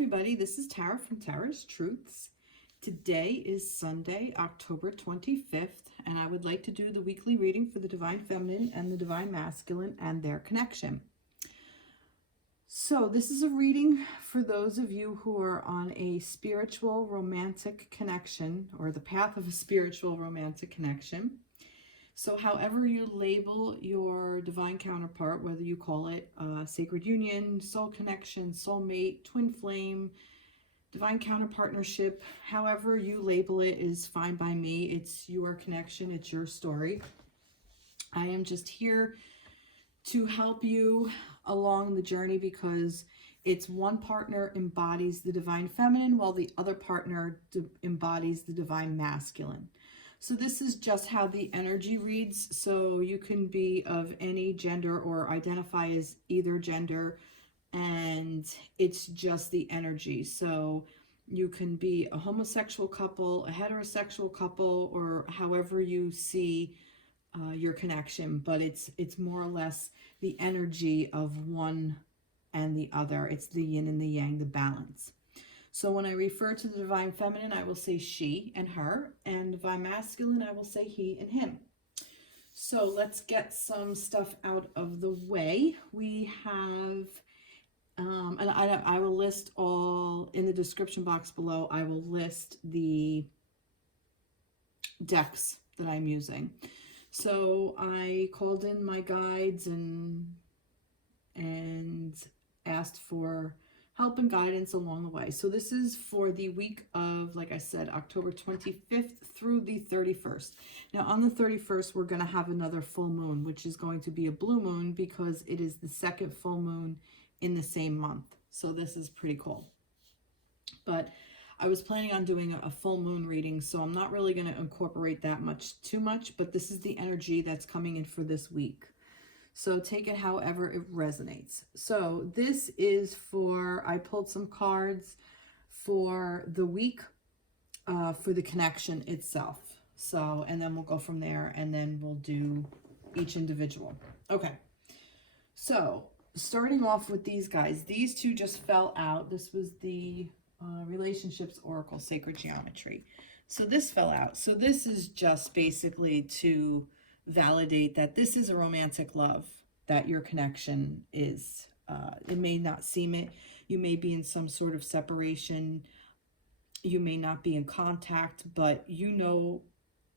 everybody, this is Tara from Tara's Truths. Today is Sunday, October 25th, and I would like to do the weekly reading for the Divine Feminine and the Divine Masculine and their connection. So this is a reading for those of you who are on a spiritual romantic connection, or the path of a spiritual romantic connection. So however you label your divine counterpart, whether you call it sacred union, soul connection, soulmate, twin flame, divine counterpartnership, however you label it is fine by me. It's your connection, it's your story. I am just here to help you along the journey because it's one partner embodies the divine feminine while the other partner embodies the divine masculine. So this is just how the energy reads. So you can be of any gender or identify as either gender, and it's just the energy. So you can be a homosexual couple, a heterosexual couple, or however you see your connection, but it's more or less the energy of one and the other. It's the yin and the yang, the balance. So when I refer to the divine feminine, I will say she and her, and divine masculine, I will say he and him. So let's get some stuff out of the way. We have, and I will list all in the description box below. I will list the decks that I'm using. So I called in my guides and asked for help and guidance along the way. So this is for the week of, like I said, October 25th through the 31st. Now on the 31st, we're going to have another full moon, which is going to be a blue moon because it is the second full moon in the same month. So this is pretty cool. But I was planning on doing a full moon reading, so I'm not really going to incorporate that too much, but this is the energy that's coming in for this week. So take it however it resonates. So this is for, I pulled some cards for the week for the connection itself. So, and then we'll go from there and then we'll do each individual. Okay. So starting off with these guys, these two just fell out. This was the Relationships Oracle, Sacred Geometry. So this fell out. So this is just basically to validate that this is a romantic love, that your connection is. It may not seem it. You may be in some sort of separation. You may not be in contact, but you know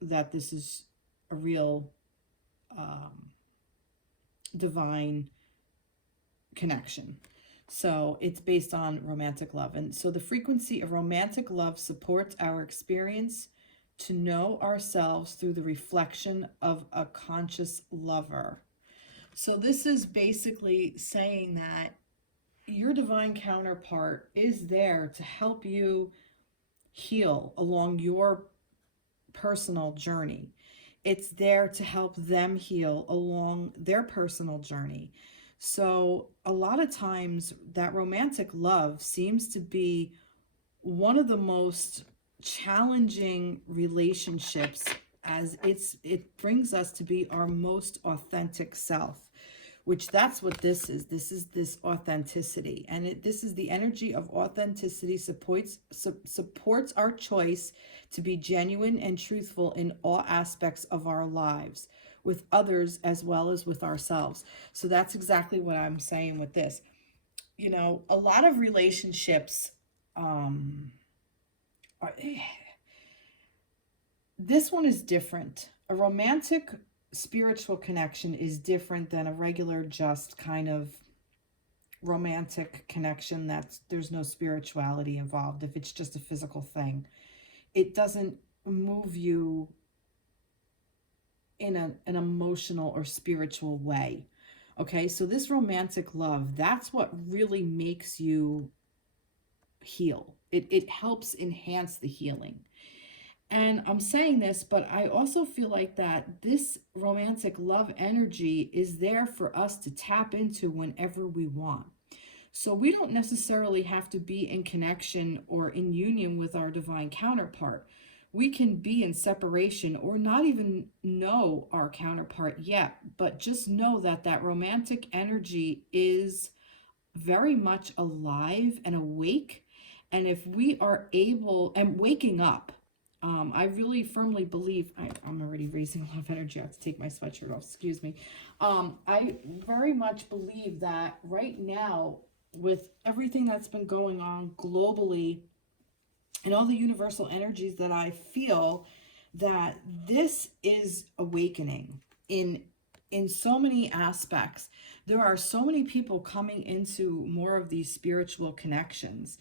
that this is a real divine connection. So it's based on romantic love. And so the frequency of romantic love supports our experience to know ourselves through the reflection of a conscious lover. So this is basically saying that your divine counterpart is there to help you heal along your personal journey. It's there to help them heal along their personal journey. So a lot of times that romantic love seems to be one of the most challenging relationships, as it brings us to be our most authentic self, which that's what this is. This is this authenticity, and this is the energy of authenticity supports our choice to be genuine and truthful in all aspects of our lives, with others as well as with ourselves. So that's exactly what I'm saying with this. You know, a lot of relationships this one is different. A romantic spiritual connection is different than a regular just kind of romantic connection there's no spirituality involved. If it's just a physical thing, it doesn't move you in an emotional or spiritual way. Okay, so this romantic love, that's what really makes you heal. It helps enhance the healing. And I'm saying this, but I also feel like that this romantic love energy is there for us to tap into whenever we want. So we don't necessarily have to be in connection or in union with our divine counterpart. We can be in separation or not even know our counterpart yet, but just know that that romantic energy is very much alive and awake, And if we are able, and waking up, I really firmly believe, I'm already raising a lot of energy. I have to take my sweatshirt off, excuse me. I very much believe that right now, with everything that's been going on globally and all the universal energies that I feel, that this is awakening in so many aspects. There are so many people coming into more of these spiritual connections.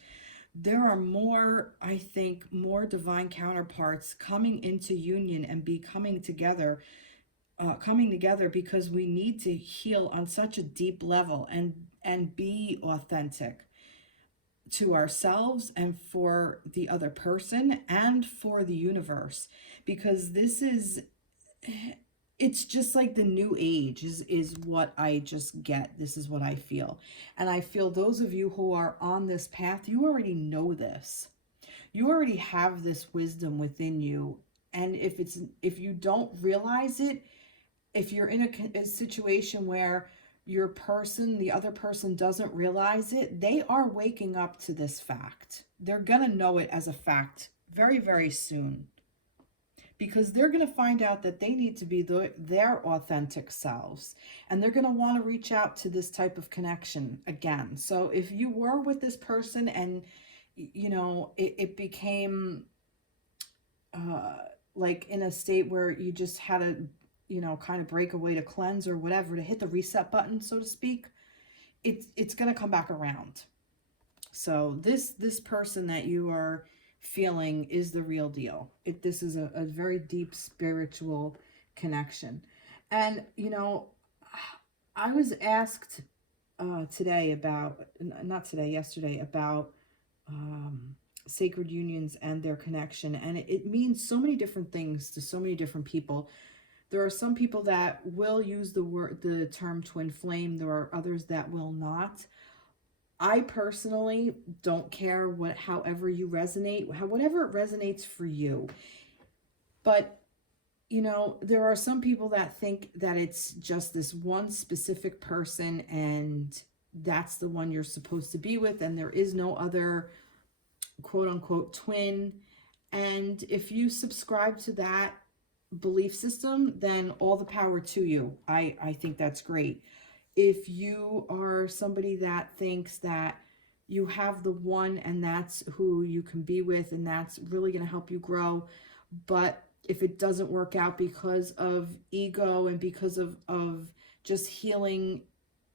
There are more, I think, more divine counterparts coming into union and coming together because we need to heal on such a deep level and be authentic to ourselves and for the other person and for the universe, because it's just like the new age is what I just get. This is what I feel. And I feel those of you who are on this path, you already know this. You already have this wisdom within you. And if you don't realize it, if you're in a situation where the other person doesn't realize it, they are waking up to this fact. They're going to know it as a fact very, very soon. Because they're going to find out that they need to be their authentic selves. And they're going to want to reach out to this type of connection again. So if you were with this person and, you know, it became like in a state where you just had to, you know, kind of break away to cleanse or whatever, to hit the reset button, so to speak, it's going to come back around. So this person that you are feeling is the real deal. This is a very deep spiritual connection. And, you know, I was asked yesterday about sacred unions and their connection. And it means so many different things to so many different people. There are some people that will use the term twin flame. There are others that will not. I personally don't care however you resonate, whatever resonates for you. But, you know, there are some people that think that it's just this one specific person and that's the one you're supposed to be with, and there is no other quote unquote twin. And if you subscribe to that belief system, then all the power to you. I think that's great. If you are somebody that thinks that you have the one and that's who you can be with and that's really going to help you grow, but if it doesn't work out because of ego and because of just healing,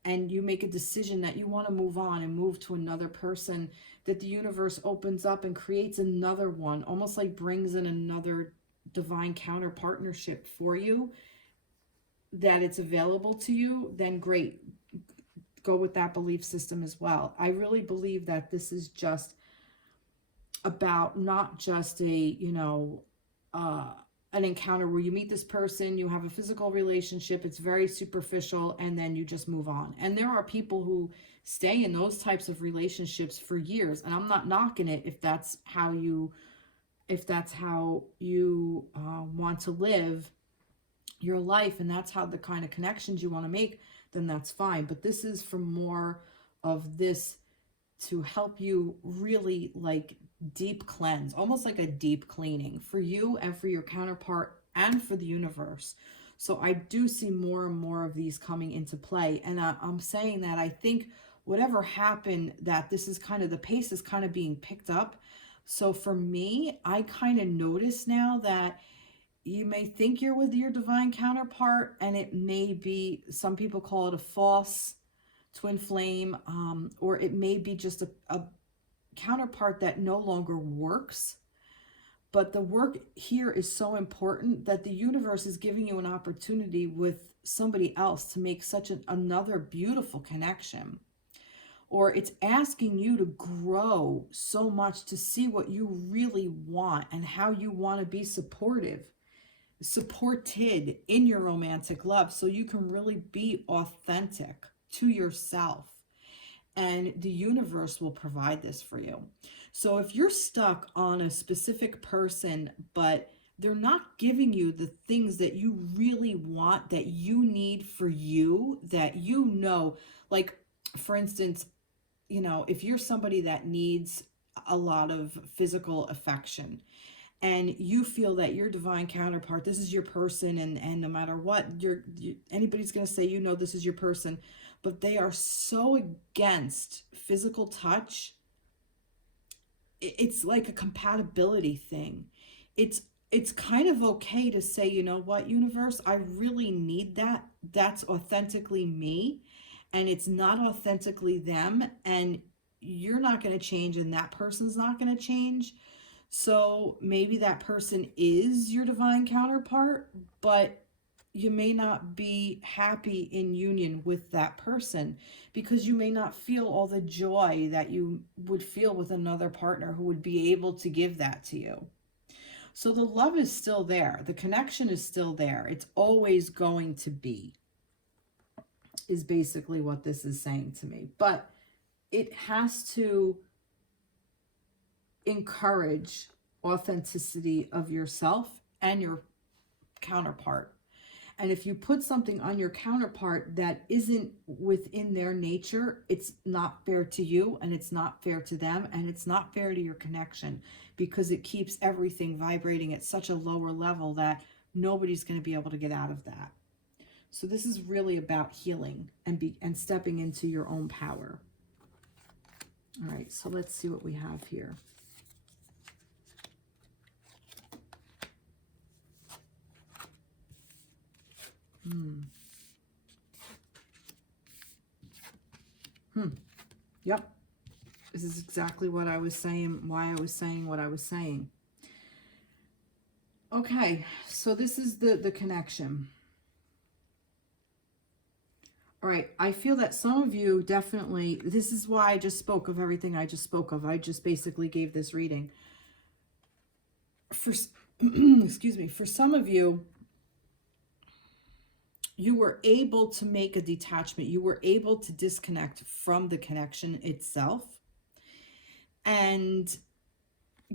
and you make a decision that you want to move on and move to another person, that the universe opens up and creates another one, almost like brings in another divine counter partnership for you, that it's available to you, then great. Go with that belief system as well. I really believe that this is just about not just an encounter where you meet this person, you have a physical relationship, it's very superficial, and then you just move on. And there are people who stay in those types of relationships for years, and I'm not knocking it if that's how you want to live your life, and that's how the kind of connections you want to make, then that's fine. But this is for more of this to help you really like deep cleanse, almost like a deep cleaning for you and for your counterpart and for the universe. So I do see more and more of these coming into play. And I'm saying that I think whatever happened, that this is kind of, the pace is kind of being picked up. So for me, I kind of notice now that you may think you're with your divine counterpart, and it may be, some people call it a false twin flame, or it may be just a counterpart that no longer works. But the work here is so important that the universe is giving you an opportunity with somebody else to make such another beautiful connection. Or it's asking you to grow so much to see what you really want and how you want to be supported in your romantic love, so you can really be authentic to yourself. And the universe will provide this for you. So if you're stuck on a specific person, but they're not giving you the things that you really want, that you need for you, that you know, like, for instance, you know, if you're somebody that needs a lot of physical affection. And you feel that your divine counterpart, this is your person, and no matter what, anybody's going to say, you know, this is your person, but they are so against physical touch. It's like a compatibility thing. It's kind of okay to say, you know what, universe, I really need that. That's authentically me, and it's not authentically them, and you're not going to change, and that person's not going to change. So maybe that person is your divine counterpart, but you may not be happy in union with that person because you may not feel all the joy that you would feel with another partner who would be able to give that to you. So the love is still there. The connection is still there. It's always going to be, is basically what this is saying to me. But it has to encourage authenticity of yourself and your counterpart. And if you put something on your counterpart that isn't within their nature, it's not fair to you, and it's not fair to them, and it's not fair to your connection, because it keeps everything vibrating at such a lower level that nobody's going to be able to get out of that. So this is really about healing and stepping into your own power. All right, so let's see what we have here. Yep. This is exactly what I was saying, why I was saying what I was saying. Okay, so this is the connection. All right, I feel that some of you definitely, this is why I just spoke of everything I just spoke of. I just basically gave this reading. For, excuse me, for some of you, you were able to make a detachment. You were able to disconnect from the connection itself and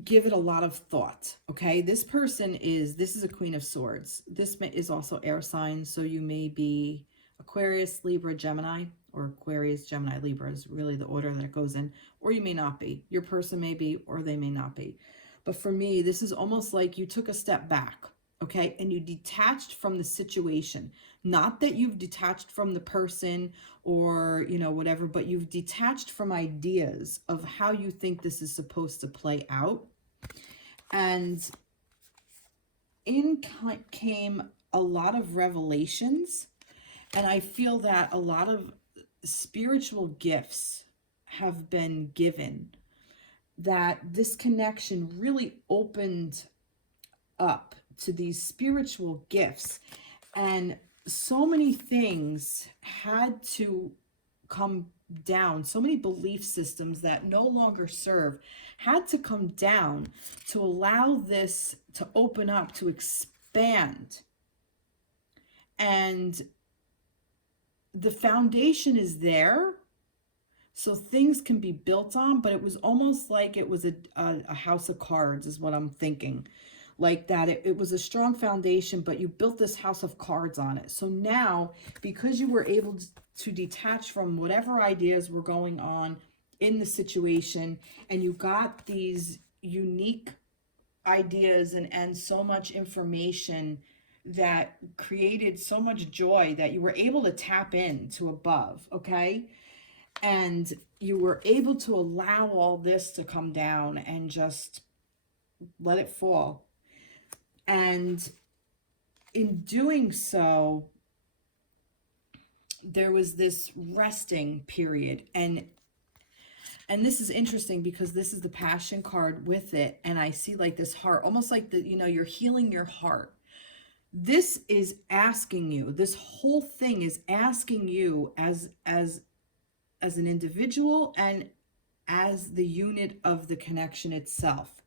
give it a lot of thought. Okay, this person this is a Queen of Swords. This is also air sign, so you may be Aquarius, Libra, Gemini, or Aquarius, Gemini, Libra is really the order that it goes in, or you may not be. Your person may be, or they may not be. But for me, this is almost like you took a step back, okay, and you detached from the situation. Not that you've detached from the person or, you know, whatever, but you've detached from ideas of how you think this is supposed to play out. And in came a lot of revelations. And I feel that a lot of spiritual gifts have been given, that this connection really opened up to these spiritual gifts, and so many things had to come down. So many belief systems that no longer serve had to come down to allow this to open up, to expand. And the foundation is there, so things can be built on, but it was almost like it was a house of cards is what I'm thinking. Like that, it was a strong foundation, but you built this house of cards on it. So now, because you were able to detach from whatever ideas were going on in the situation, and you got these unique ideas and so much information that created so much joy that you were able to tap into above, okay? And you were able to allow all this to come down and just let it fall. And in doing so, there was this resting period. And this is interesting because this is the Passion card with it. And I see like this heart, almost like you're healing your heart. This is asking you, this whole thing is asking you as an individual and as the unit of the connection itself.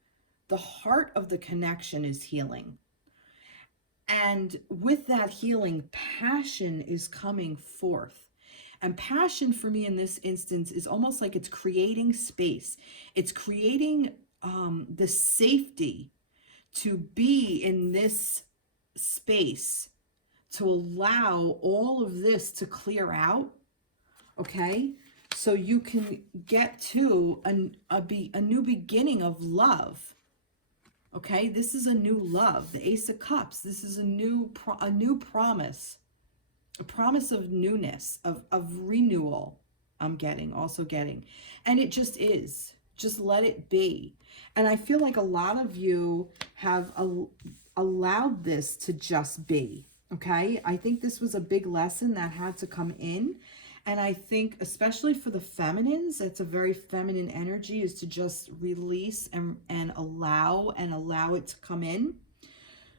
The heart of the connection is healing. And with that healing, passion is coming forth. And passion for me in this instance is almost like it's creating space. It's creating the safety to be in this space, to allow all of this to clear out, okay? so you can get to a new beginning of love. Okay, this is a new love. The Ace of Cups. This is a new promise, a promise of newness, of renewal. I'm also getting, and it just is. Just let it be. And I feel like a lot of you have allowed this to just be. Okay, I think this was a big lesson that had to come in. And I think, especially for the feminines, it's a very feminine energy, is to just release and allow it to come in.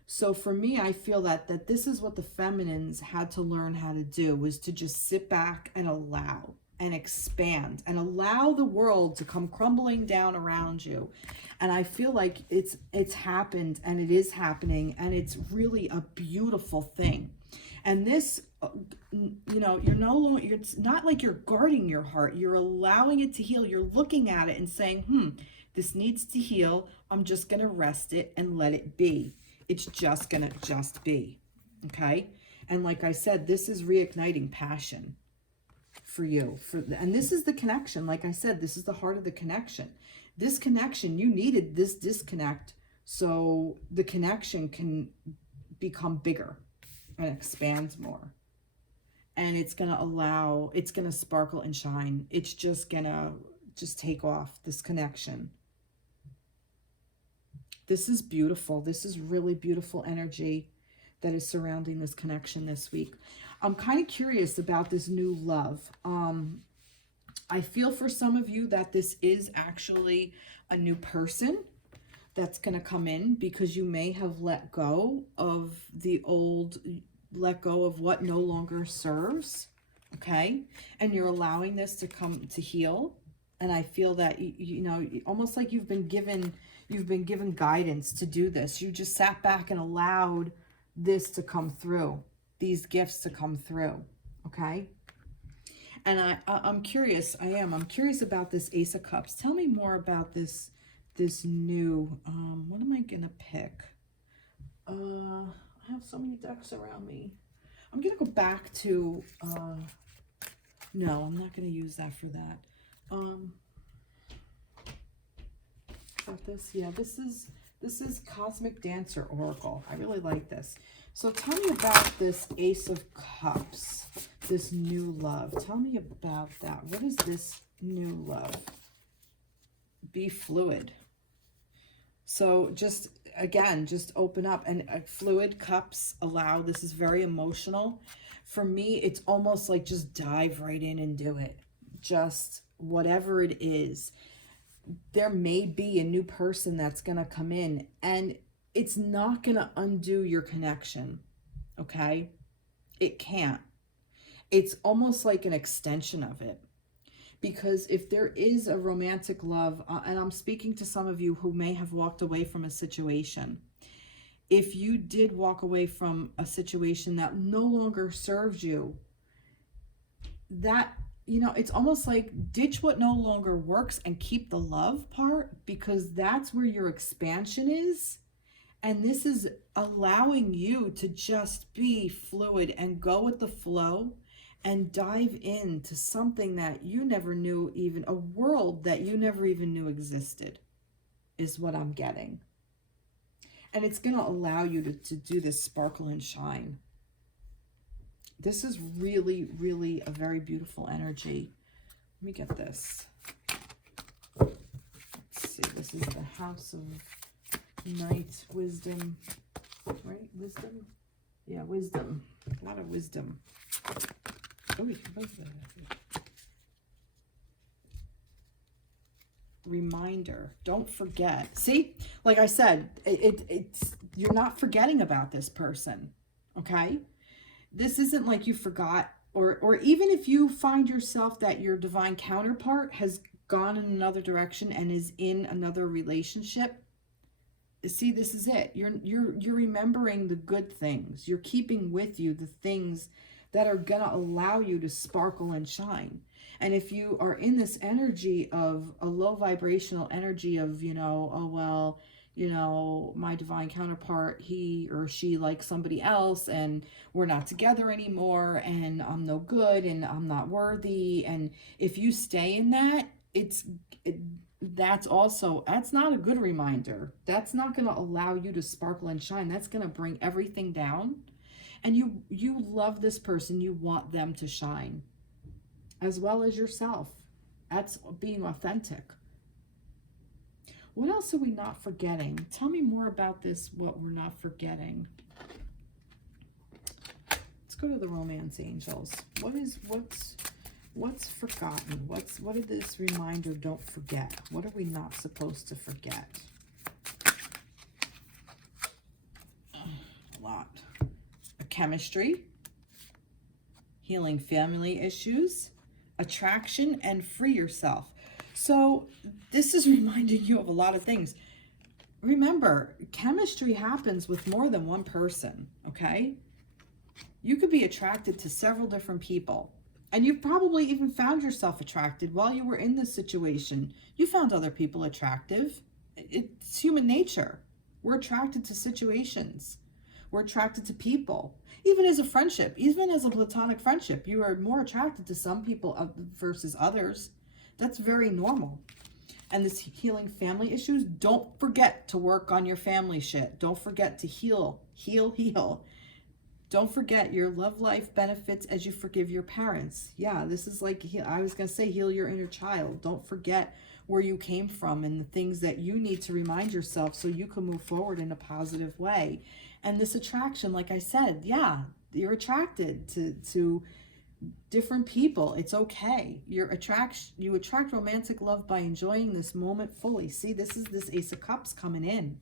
So for me, I feel that this is what the feminines had to learn how to do, was to just sit back and allow and expand and allow the world to come crumbling down around you. And I feel like it's happened, and it is happening, and it's really a beautiful thing. And this, you know, it's not like you're guarding your heart. You're allowing it to heal. You're looking at it and saying, this needs to heal. I'm just going to rest it and let it be. It's just going to just be. Okay. And like I said, this is reigniting passion for you. And this is the connection. Like I said, this is the heart of the connection. This connection, you needed this disconnect so the connection can become bigger and expand more. And it's going to sparkle and shine. It's just going to take off, this connection. This is beautiful. This is really beautiful energy that is surrounding this connection this week. I'm kind of curious about this new love. I feel for some of you that this is actually a new person that's going to come in, because you may have let go of the old, let go of what no longer serves. Okay. And you're allowing this to come to heal. And I feel that, you know, almost like you've been given guidance to do this. You just sat back and allowed this to come through, these gifts to come through. Okay. And I'm curious. I'm curious about this Ace of Cups. Tell me more about this new, what am I going to pick? I have so many decks around me. I'm going to go back to, no, I'm not going to use that for that. Is that this? Yeah, this is Cosmic Dancer Oracle. I really like this. So tell me about this Ace of Cups, this new love. Tell me about that. What is this new love? Be fluid. So just, again, just open up. And fluid cups allow, this is very emotional. For me, it's almost like just dive right in and do it. Just whatever it is. There may be a new person that's going to come in, and it's not going to undo your connection. Okay? It can't. It's almost like an extension of it. Because if there is a romantic love, and I'm speaking to some of you who may have walked away from a situation. If you did walk away from a situation that no longer serves you, that, you know, it's almost like ditch what no longer works and keep the love part, because that's where your expansion is. And this is allowing you to just be fluid and go with the flow and dive into something that you never knew, even a world that you never even knew existed, is what I'm getting. And it's going to allow you to do this sparkle and shine. This is really, really a very beautiful energy. Let me get this. Let's see. This is the House of Night, Wisdom. Right? Wisdom? Yeah, wisdom. A lot of wisdom. Oh, what is that? Reminder. Don't forget. See? Like I said, it's you're not forgetting about this person. Okay? This isn't like you forgot, or even if you find yourself that your divine counterpart has gone in another direction and is in another relationship. See, this is it. You're remembering the good things. You're keeping with you the things that are going to allow you to sparkle and shine. And if you are in this energy of a low vibrational energy of, you know, oh, well, you know, my divine counterpart, he or she likes somebody else and we're not together anymore and I'm no good and I'm not worthy. And if you stay in that, that's not a good reminder. That's not going to allow you to sparkle and shine. That's going to bring everything down. And you love this person. You want them to shine as well as yourself. That's being authentic. What else are we not forgetting? Tell me more about this, what we're not forgetting. Let's go to the romance angels. What's forgotten? What did this reminder don't forget? What are we not supposed to forget? A lot. Chemistry, healing family issues, attraction, and free yourself. So this is reminding you of a lot of things. Remember, chemistry happens with more than one person, okay? You could be attracted to several different people. And you've probably even found yourself attracted while you were in this situation. You found other people attractive. It's human nature. We're attracted to situations. We're attracted to people. Even as a friendship, even as a platonic friendship, you are more attracted to some people versus others. That's very normal. And this healing family issues, don't forget to work on your family shit. Don't forget to heal. Don't forget your love life benefits as you forgive your parents. Yeah, this is like, I was going to say, heal your inner child. Don't forget where you came from and the things that you need to remind yourself so you can move forward in a positive way. And this attraction, like I said, yeah, you're attracted to different people. It's okay. You attract romantic love by enjoying this moment fully. See, this is this Ace of Cups coming in.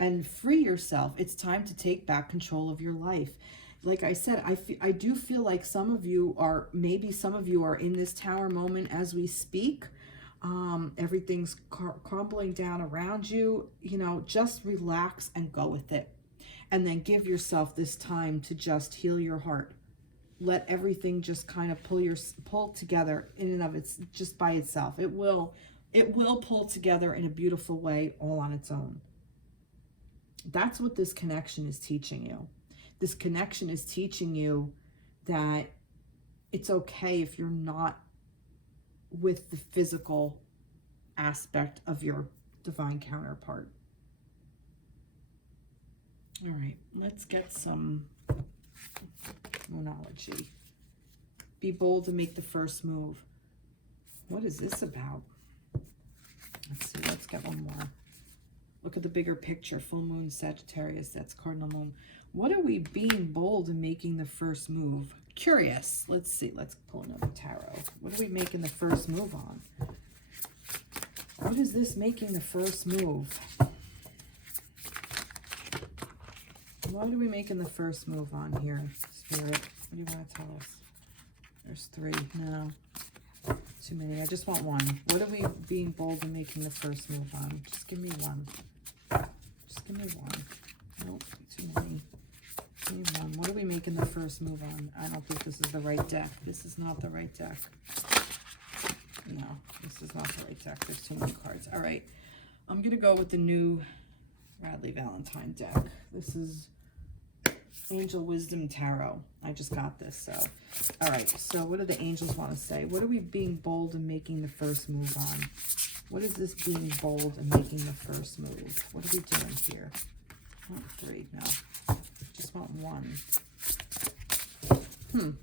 And free yourself. It's time to take back control of your life. Like I said, I do feel like some of you are in this tower moment as we speak. Everything's crumbling down around you. You know, just relax and go with it. And then give yourself this time to just heal your heart. Let everything just kind of pull together in and of it's just by itself. It will pull together in a beautiful way all on its own. That's what this connection is teaching you. This connection is teaching you that it's okay if you're not with the physical aspect of your divine counterpart. All right, let's get some Moonology. Be bold and make the first move. What is this about? Let's see, let's get one more. Look at the bigger picture. Full moon, Sagittarius, that's cardinal moon. What are we being bold and making the first move? Curious. Let's see. Let's pull another tarot. What are we making the first move on? What is this making the first move? What are we making the first move on here, Spirit? What do you want to tell us? There's three. No. Too many. I just want one. What are we being bold and making the first move on? Just give me one. Just give me one. Nope, too many. Give me one. What are we making the first move on? I don't think this is the right deck. This is not the right deck. No, this is not the right deck. There's too many cards. All right. I'm going to go with the new Radleigh Valentine deck. This is Angel Wisdom Tarot. I just got this, so. All right, so what do the angels want to say? What are we being bold and making the first move on? What is this being bold and making the first move? What are we doing here? I want three, no. Just want one. Oh,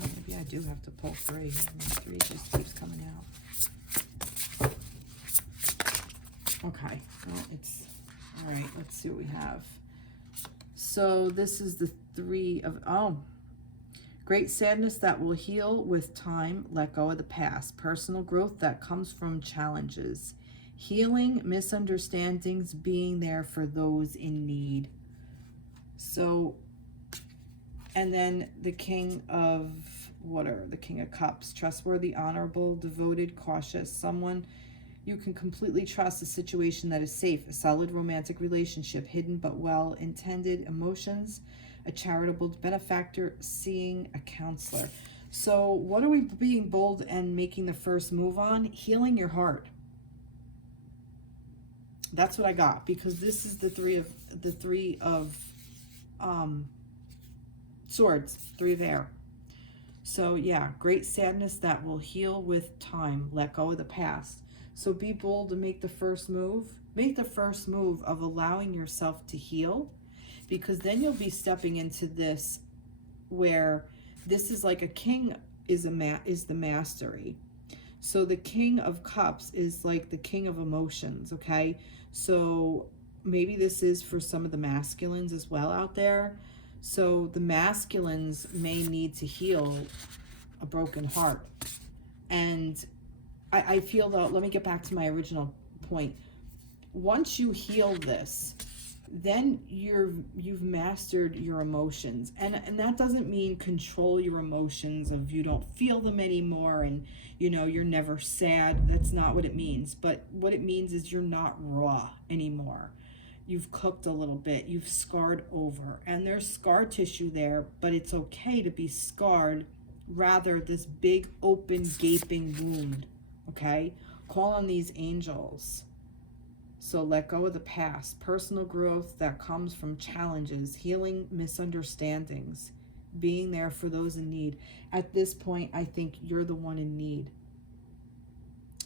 maybe I do have to pull three. Three just keeps coming out. Okay, well, it's, all right, let's see what we have. So this is the three of, great sadness that will heal with time. Let go of the past. Personal growth that comes from challenges. Healing misunderstandings, being there for those in need. So, and then the King of Water, the King of Cups. Trustworthy, honorable, devoted, cautious. Someone you can completely trust, a situation that is safe, a solid romantic relationship, hidden but well-intended emotions, a charitable benefactor, seeing a counselor. So what are we being bold and making the first move on? Healing your heart. That's what I got, because this is the three of swords, 3 of air. So yeah, great sadness that will heal with time. Let go of the past. So be bold to make the first move. Make the first move of allowing yourself to heal, because then you'll be stepping into this where this is like a king is the mastery. So the King of Cups is like the king of emotions, okay? So maybe this is for some of the masculines as well out there. So the masculines may need to heal a broken heart. And I feel though, let me get back to my original point. Once you heal this, then you've mastered your emotions. And that doesn't mean control your emotions of you don't feel them anymore and you know you're never sad. That's not what it means. But what it means is you're not raw anymore. You've cooked a little bit, you've scarred over, and there's scar tissue there, but it's okay to be scarred, rather this big open gaping wound. Okay, call on these angels. So let go of the past, personal growth that comes from challenges, healing misunderstandings, being there for those in need. At this point, I think you're the one in need.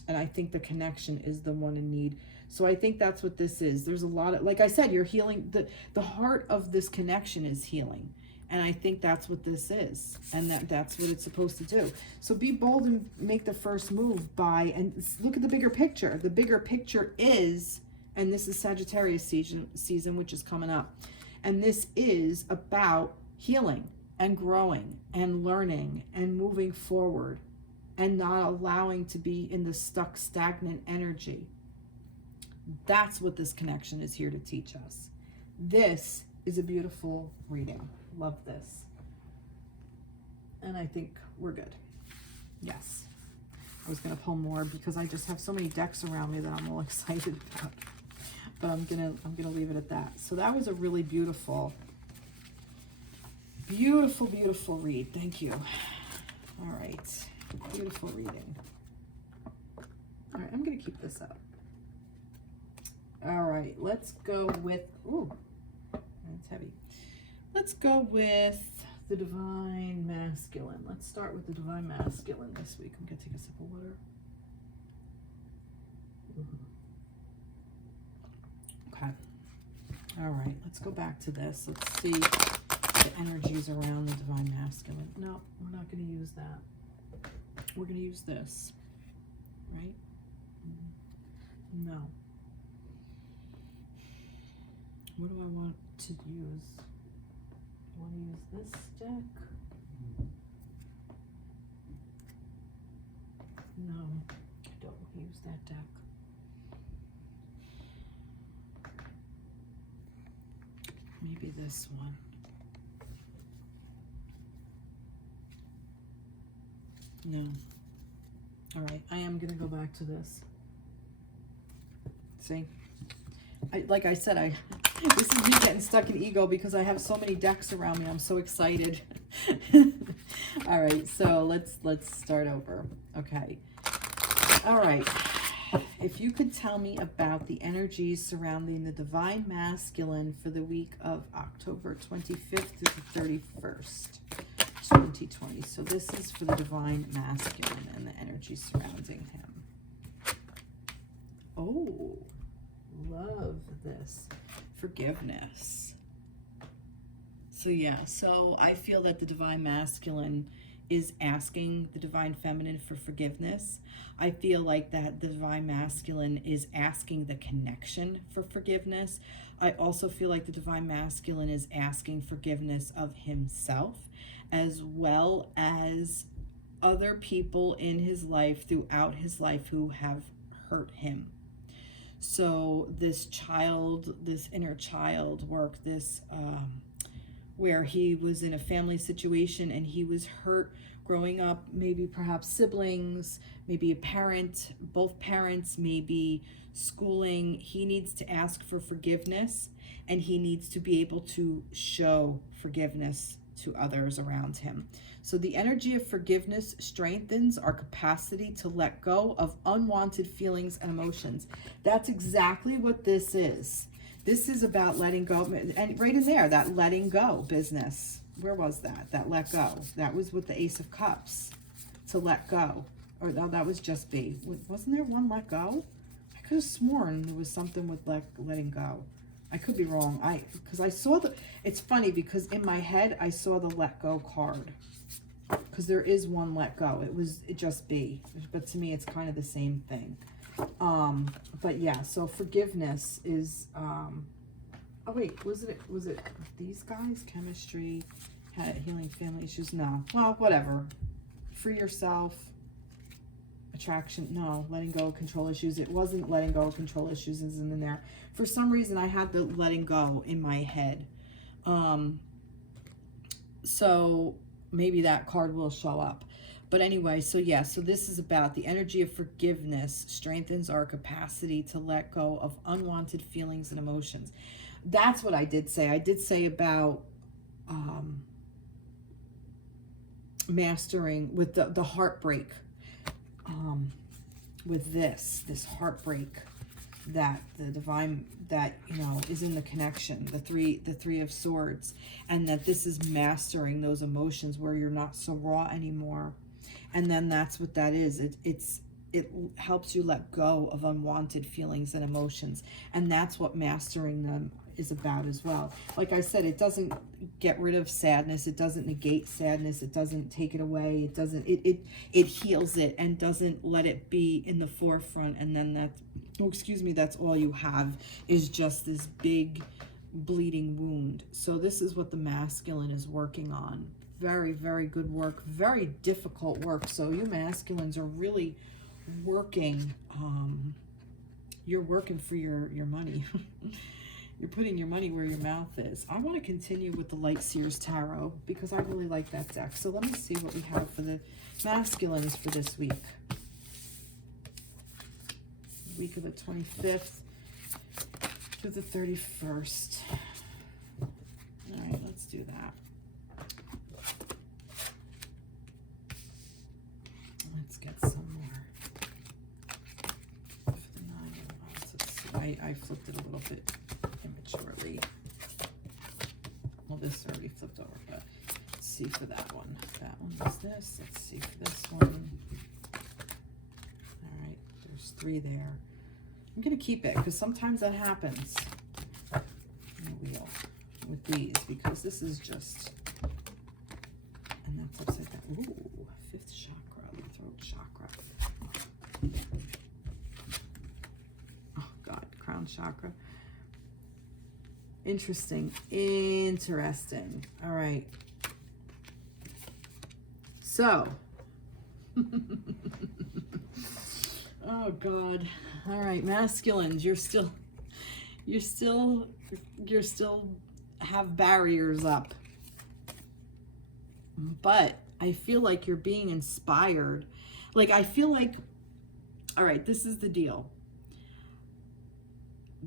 And I think the connection is the one in need. So I think that's what this is. There's a lot of, like I said, you're healing. The heart of this connection is healing. And I think that's what this is. And that's what it's supposed to do. So be bold and make the first move by, and look at the bigger picture. The bigger picture is, and this is Sagittarius season, which is coming up. And this is about healing and growing and learning and moving forward and not allowing to be in the stuck, stagnant energy. That's what this connection is here to teach us. This is a beautiful reading. Love this. And I think we're good. Yes. I was going to pull more because I just have so many decks around me that I'm all excited about. But I'm gonna leave it at that. So that was a really beautiful read. Thank you. All right. Beautiful reading. All right, I'm gonna keep this up. All right, let's go with, ooh, that's heavy. Let's go with the Divine Masculine. Let's start with the Divine Masculine this week. I'm gonna take a sip of water. Okay. All right, let's go back to this. Let's see the energies around the Divine Masculine. No, we're not going to use that. We're going to use this, right? No. What do I want to use? Do I want to use this deck? No, I don't want to use that deck. Maybe this one. No. All right, I am going to go back to this. See? Like I said, this is me getting stuck in ego because I have so many decks around me. I'm so excited. All right, so let's start over. Okay. All right. If you could tell me about the energies surrounding the Divine Masculine for the week of October 25th to the 31st, 2020. So this is for the Divine Masculine and the energy surrounding him. Oh, love this. Forgiveness. So yeah, so I feel that the Divine Masculine is asking the Divine Feminine for forgiveness. I feel like that the Divine Masculine is asking the connection for forgiveness. I also feel like the Divine Masculine is asking forgiveness of himself, as well as other people in his life, throughout his life, who have hurt him. So this child, this inner child work, this where he was in a family situation and he was hurt growing up, maybe perhaps siblings, maybe a parent, both parents, maybe schooling. He needs to ask for forgiveness, and he needs to be able to show forgiveness to others around him. So the energy of forgiveness strengthens our capacity to let go of unwanted feelings and emotions. That's exactly what this is. This is about letting go. And right in there, that letting go business. Where was that? That let go. That was with the Ace of Cups. To let go. Or no, that was just B. Wasn't there one let go? I could have sworn there was something with letting go. I could be wrong. Because I saw it's funny because in my head I saw the let go card. Because there is one let go. It just B. But to me it's kind of the same thing. But yeah, so forgiveness is oh wait, was it these guys? Chemistry, healing family issues? No. Well, whatever. Free yourself. Attraction, no. Letting go of control issues. It wasn't letting go of control issues isn't in there. For some reason I had the letting go in my head. So maybe that card will show up. But anyway, so yeah, so this is about the energy of forgiveness strengthens our capacity to let go of unwanted feelings and emotions. That's what I did say. I did say about mastering with the heartbreak. With this heartbreak that the divine, that, you know, is in the connection, the three of swords, and that this is mastering those emotions where you're not so raw anymore. And then that's what that is. It helps you let go of unwanted feelings and emotions. And that's what mastering them is about as well. Like I said, it doesn't get rid of sadness. It doesn't negate sadness. It doesn't take it away. It doesn't, it heals it and doesn't let it be in the forefront. And then that's, oh, excuse me, that's all you have is just this big bleeding wound. So this is what the masculine is working on. Very, very good work. Very difficult work. So you masculines are really working, you're working for your money. You're putting your money where your mouth is. I want to continue with the Light Seers Tarot because I really like that deck. So let me see what we have for the masculines for this week. Week of the 25th to the 31st. All right, let's do that. Let's get some more. For the 9 of Wands, let's see. I flipped it a little bit immaturely. Well, this already flipped over, but let's see for that one. That one was this. Let's see for this one. All right, there's 3 there. I'm going to keep it because sometimes that happens in the wheel with these because this is just, and that's upside down. Ooh, 5th chakra, the throat chakra. Oh God, crown chakra. Interesting. All right. So, oh God. All right, masculines, you're still have barriers up. But I feel like you're being inspired. Like, I feel like, all right, this is the deal.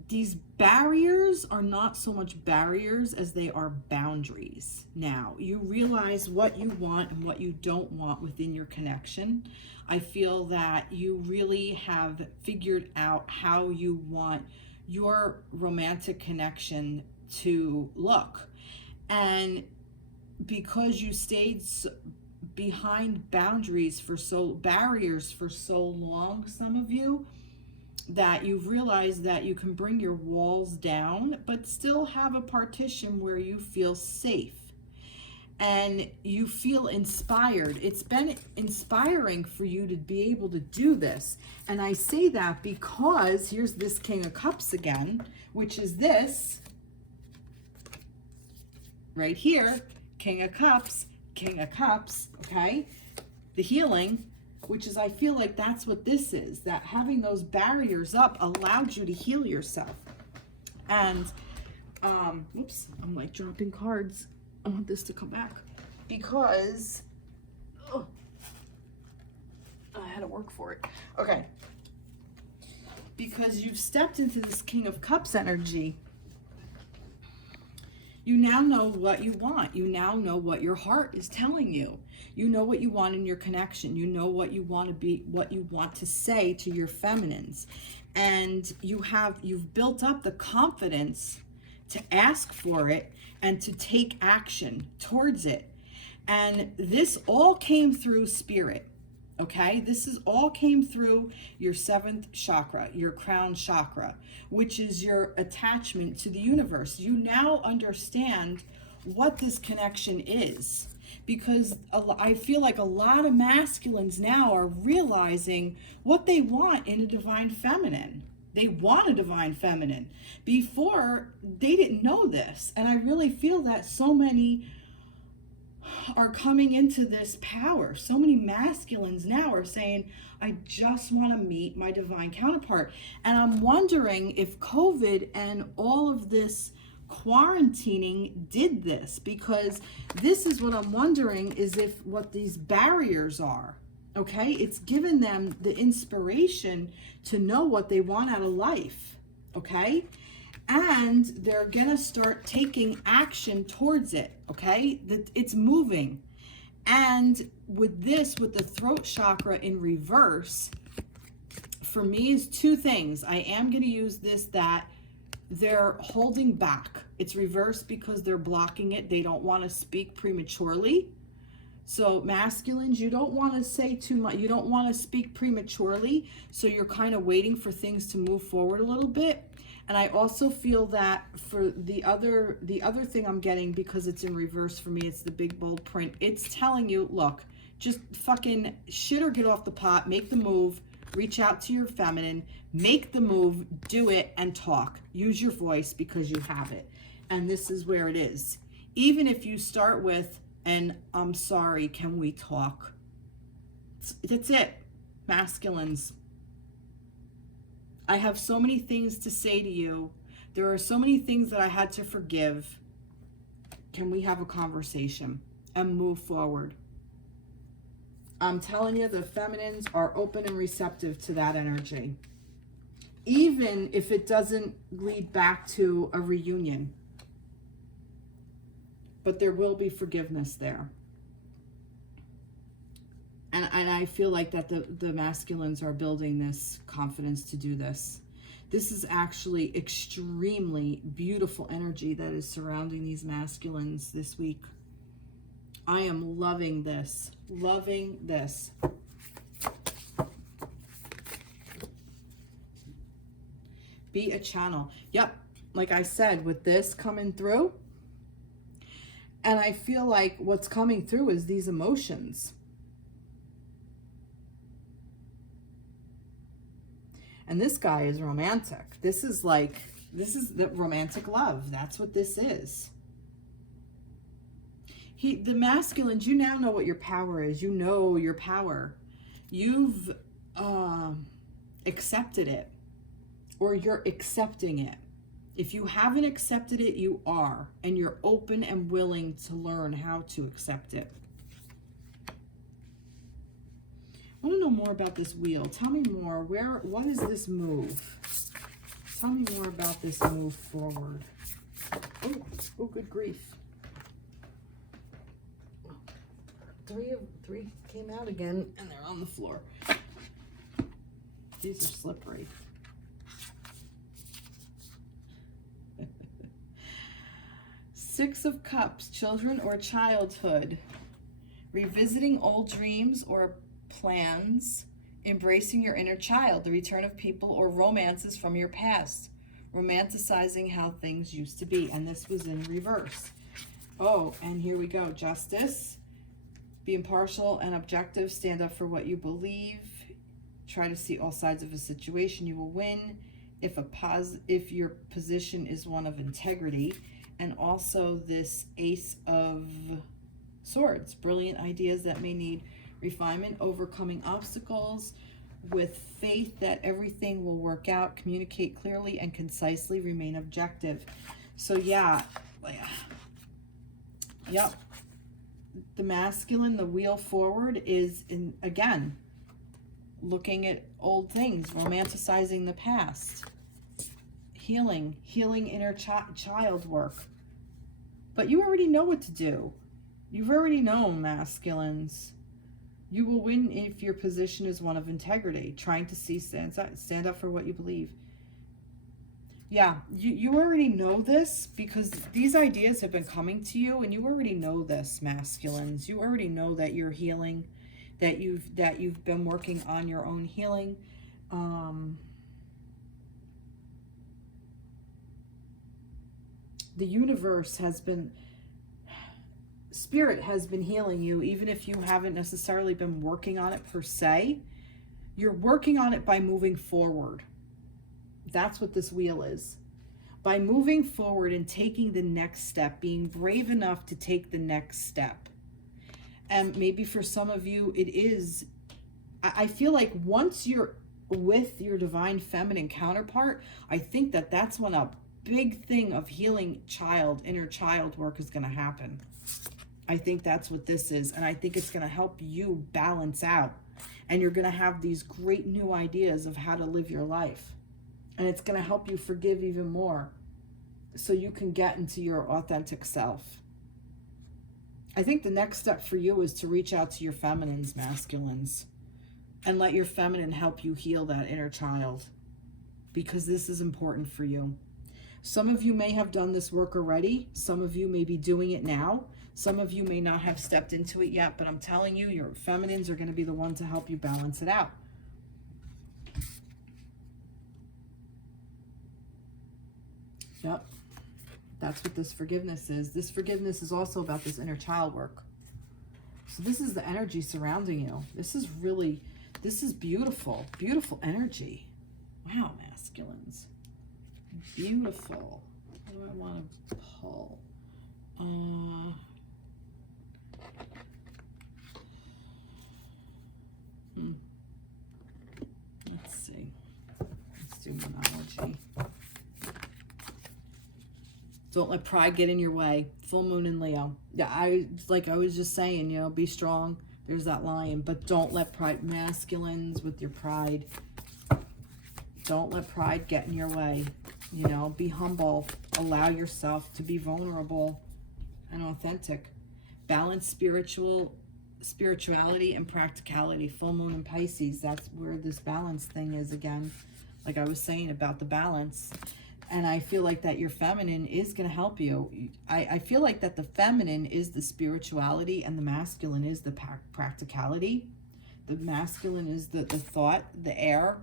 These barriers are not so much barriers as they are boundaries. Now, you realize what you want and what you don't want within your connection. I feel that you really have figured out how you want your romantic connection to look. And because you stayed behind barriers for so long, some of you, that you've realized that you can bring your walls down, but still have a partition where you feel safe and you feel inspired. It's been inspiring for you to be able to do this. And I say that because here's this King of Cups again, which is this right here, King of Cups, okay? The healing, which is, I feel like that's what this is, that having those barriers up allowed you to heal yourself. And, whoops, I'm like dropping cards. I want this to come back because, oh, I had to work for it. Okay. Because you've stepped into this King of Cups energy. You now know what you want. You now know what your heart is telling you. You know what you want in your connection. You know what you want to be, what you want to say to your feminines. And you've built up the confidence to ask for it and to take action towards it. And this all came through spirit. Okay, this is all came through your 7th chakra, your crown chakra, which is your attachment to the universe. You now understand what this connection is, because I feel like a lot of masculines now are realizing what they want in a divine feminine. They want a divine feminine. Before, they didn't know this. And I really feel that so many are coming into this power. So many masculines now are saying, I just want to meet my divine counterpart. And I'm wondering if COVID and all of this quarantining did this, because this is what I'm wondering, is if what these barriers are. Okay, it's given them the inspiration to know what they want out of life. Okay, and they're gonna start taking action towards it. Okay, that it's moving. And with this, with the throat chakra in reverse, for me is 2 things. I am going to use this, that they're holding back. It's reversed because they're blocking it. They don't want to speak prematurely. So masculines, you don't want to say too much. You don't want to speak prematurely. So you're kind of waiting for things to move forward a little bit. And I also feel that for the other thing I'm getting, because it's in reverse for me, it's the big bold print. It's telling you, look, just fucking shit or get off the pot, make the move, reach out to your feminine, make the move, do it, and talk. Use your voice because you have it. And this is where it is. Even if you start with, and I'm sorry, can we talk? That's it, masculines. I have so many things to say to you. There are so many things that I had to forgive. Can we have a conversation and move forward? I'm telling you, the feminines are open and receptive to that energy. Even if it doesn't lead back to a reunion. But there will be forgiveness there. And I feel like that the masculines are building this confidence to do this. This is actually extremely beautiful energy that is surrounding these masculines this week. I am loving this. Loving this. Be a channel. Yep. Like I said, with this coming through. And I feel like what's coming through is these emotions. And this guy is romantic. This is the romantic love. That's what this is. The masculines, you now know what your power is. You know your power. You've accepted it, or you're accepting it. If you haven't accepted it, you are, and you're open and willing to learn how to accept it. I want to know more about this wheel. Tell me more. What is this move? Tell me more about this move forward. Oh, good grief. Three came out again, and they're on the floor. These are slippery. Six of Cups, children or childhood. Revisiting old dreams or plans, embracing your inner child, the return of people or romances from your past, romanticizing how things used to be. And this was in reverse. Oh, and here we go. Justice. Be impartial and objective. Stand up for what you believe. Try to see all sides of a situation. You will win if your position is one of integrity. And also this Ace of Swords. Brilliant ideas that may need refinement, overcoming obstacles with faith that everything will work out. Communicate clearly and concisely. Remain objective. So yeah. Yep. The masculine, the wheel forward is, again, looking at old things, romanticizing the past, healing inner child work. But you already know what to do. You've already known, masculines. You will win if your position is one of integrity, trying to stand up for what you believe. Yeah, you already know this because these ideas have been coming to you, and you already know this, masculines. You already know that you're healing, that you've been working on your own healing. The universe has been, Spirit has been healing you, even if you haven't necessarily been working on it per se. You're working on it by moving forward. That's what this wheel is. By moving forward and taking the next step, being brave enough to take the next step. And maybe for some of you, it is, I feel like once you're with your divine feminine counterpart, I think that that's when a big thing of healing inner child work is going to happen. I think that's what this is. And I think it's going to help you balance out. And you're going to have these great new ideas of how to live your life. And it's going to help you forgive even more so you can get into your authentic self. I think the next step for you is to reach out to your feminines, masculines, and let your feminine help you heal that inner child, because this is important for you. Some of you may have done this work already. Some of you may be doing it now. Some of you may not have stepped into it yet, but I'm telling you, your feminines are going to be the one to help you balance it out. Yep. That's what this forgiveness is. This forgiveness is also about this inner child work. So this is the energy surrounding you. This is beautiful, beautiful energy. Wow, masculines. Beautiful. What do I want to pull? Let's see. Let's do Moonology. Don't let pride get in your way. Full moon in Leo. Yeah, I was just saying, you know, be strong. There's that lion. But don't let pride, masculines with your pride. Don't let pride get in your way. You know, be humble. Allow yourself to be vulnerable and authentic. Balance spirituality and practicality. Full moon in Pisces. That's where this balance thing is again. Like I was saying about the balance. And I feel like that your feminine is going to help you. I feel like that the feminine is the spirituality and the masculine is the practicality. The masculine is the thought, the air,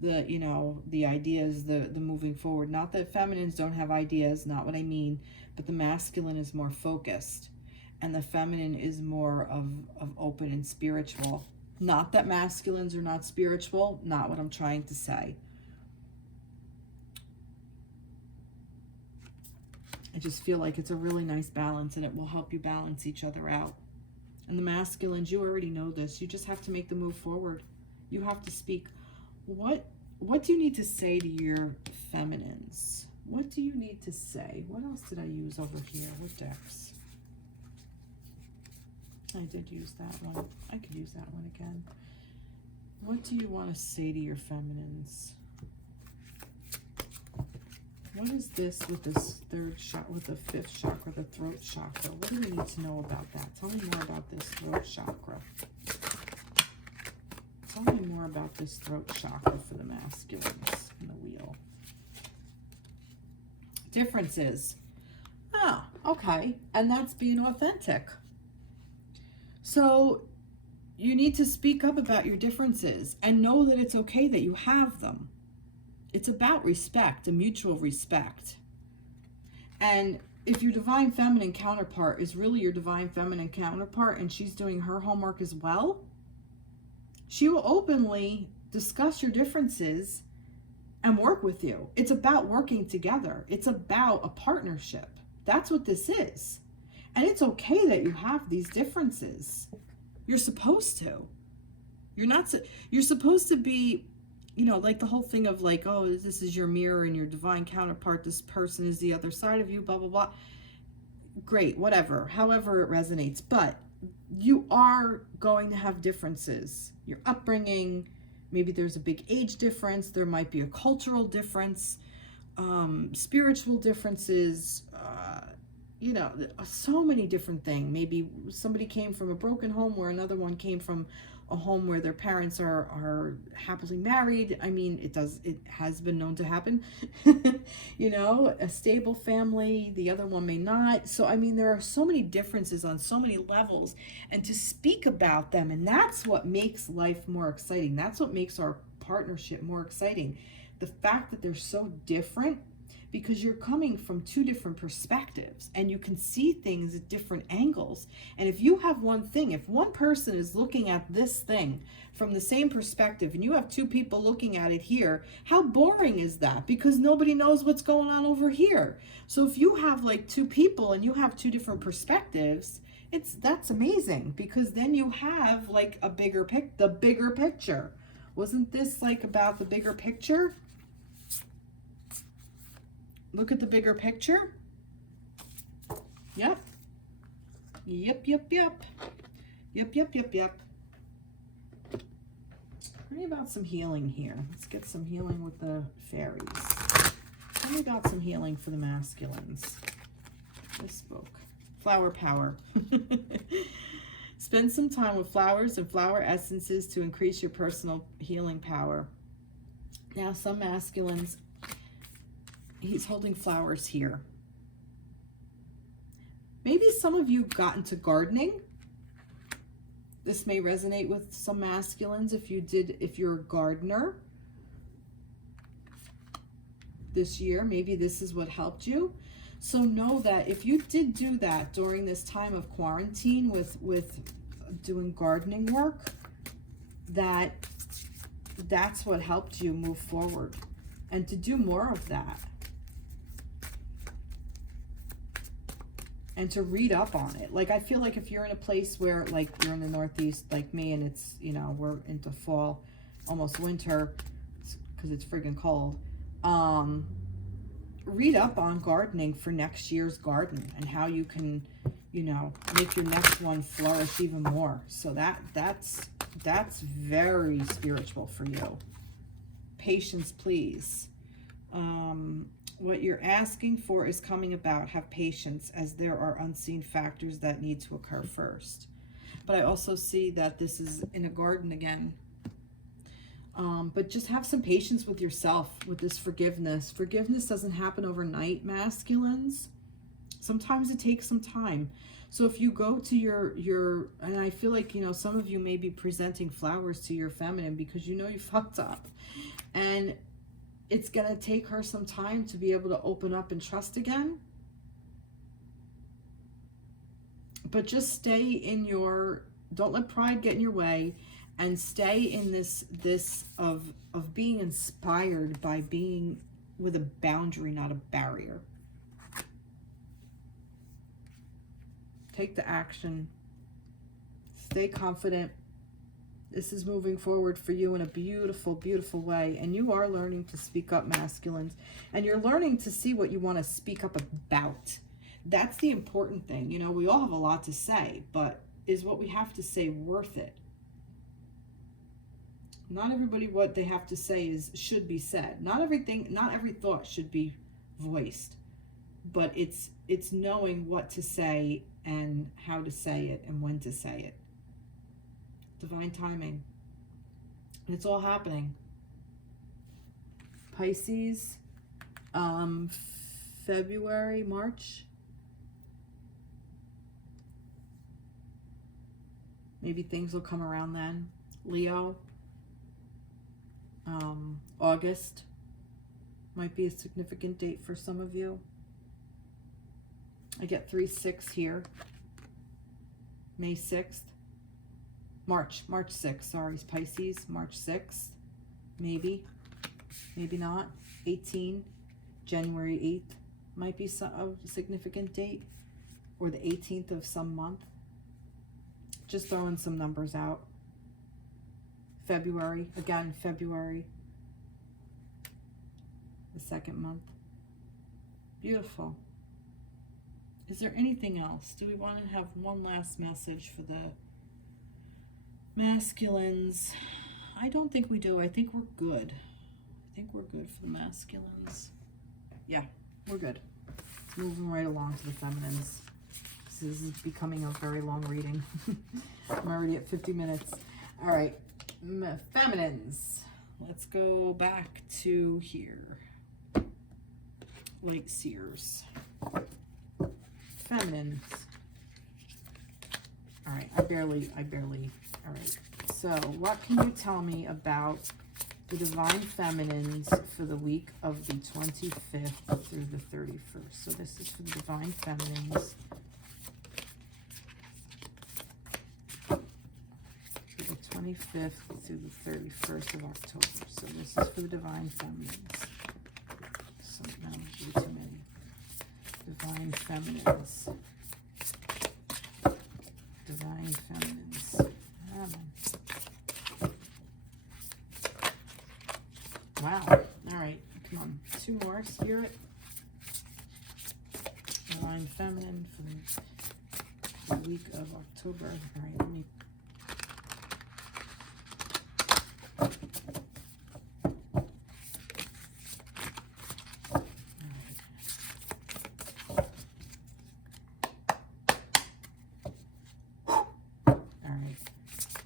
the ideas, the moving forward. Not that feminines don't have ideas, not what I mean, but the masculine is more focused and the feminine is more of open and spiritual. Not that masculines are not spiritual, not what I'm trying to say. I just feel like it's a really nice balance and it will help you balance each other out. And the masculines, you already know this. You just have to make the move forward. You have to speak. What do you need to say to your feminines? What do you need to say? What else did I use over here? What decks? I did use that one. I could use that one again. What do you want to say to your feminines? What is this with this third chakra, with the fifth chakra, the throat chakra? What do we need to know about that? Tell me more about this throat chakra. Tell me more about this throat chakra for the masculines in the wheel. Differences. Ah, okay. And that's being authentic. So you need to speak up about your differences and know that it's okay that you have them. It's about respect, a mutual respect. And if your divine feminine counterpart is really your divine feminine counterpart and she's doing her homework as well, she will openly discuss your differences and work with you. It's about working together. It's about a partnership. That's what this is. And it's okay that you have these differences. You're supposed to. You're supposed to be, you know, like the whole thing of like, oh, this is your mirror and your divine counterpart. This person is the other side of you, blah, blah, blah. Great, whatever, however it resonates. But you are going to have differences. Your upbringing, maybe there's a big age difference. There might be a cultural difference, spiritual differences, you know, so many different things. Maybe somebody came from a broken home where another one came from a home where their parents are happily married. I mean, it has been known to happen. You know, a stable family, the other one may not. So, I mean, there are so many differences on so many levels, and to speak about them, and that's what makes life more exciting. That's what makes our partnership more exciting. The fact that they're so different, because you're coming from two different perspectives and you can see things at different angles. And if you have one thing, if one person is looking at this thing from the same perspective and you have two people looking at it here, how boring is that? Because nobody knows what's going on over here. So if you have like two people and you have two different perspectives, that's amazing, because then you have like the bigger picture. Wasn't this like about the bigger picture? Look at the bigger picture. Yep. Yep. Tell me about some healing here. Let's get some healing with the fairies. Tell me about some healing for the masculines. This book. Flower power. Spend some time with flowers and flower essences to increase your personal healing power. Now, some masculines, he's holding flowers here. Maybe some of you got into gardening. This may resonate with some masculines if you're a gardener this year. Maybe this is what helped you. So know that if you did do that during this time of quarantine with doing gardening work, that's what helped you move forward, and to do more of that. And to read up on it. Like, I feel like if you're in a place where, like, you're in the Northeast like me, and it's, you know, we're into fall, almost winter, because it's friggin' cold, read up on gardening for next year's garden and how you can, you know, make your next one flourish even more. So that's very spiritual for you. Patience, please. What you're asking for is coming about. Have patience, as there are unseen factors that need to occur first. But I also see that this is in a garden again. But just have some patience with yourself with this forgiveness. Forgiveness doesn't happen overnight, masculines. Sometimes it takes some time. So if you go to your, and I feel like, you know, some of you may be presenting flowers to your feminine because you know you fucked up. And it's going to take her some time to be able to open up and trust again. But just stay in your, don't let pride get in your way, and stay in this of being inspired by being with a boundary, not a barrier. Take the action. Stay confident. This is moving forward for you in a beautiful, beautiful way. And you are learning to speak up, masculines. And you're learning to see what you want to speak up about. That's the important thing. You know, we all have a lot to say, but is what we have to say worth it? Not everybody, what they have to say should be said. Not everything, not every thought should be voiced. But it's knowing what to say and how to say it and when to say it. Divine timing. And it's all happening. Pisces, February, March. Maybe things will come around then. Leo, August might be a significant date for some of you. I get 3-6 here. May 6th. March 6th, sorry, Pisces, March 6th. Maybe not. 18, January 8th might be a significant date, or the 18th of some month. Just throwing some numbers out. February, again, February, the second month. Beautiful. Is there anything else? Do we want to have one last message for the masculines? I don't think we do. I think we're good. I think we're good for the masculines. Yeah, we're good. Moving right along to the feminines. This is becoming a very long reading. I'm already at 50 minutes. All right, feminines. Let's go back to here. Like Seers. Feminines. All right, I barely, all right. So what can you tell me about the Divine Feminines for the week of the 25th through the 31st? So this is for the Divine Feminines. For the 25th through the 31st of October. So this is for the Divine Feminines. So now way too many. Divine Feminines. Divine Feminines. Wow. All right. Come on. 2 more. Spirit. Divine Feminine for the week of October. All right. Let me.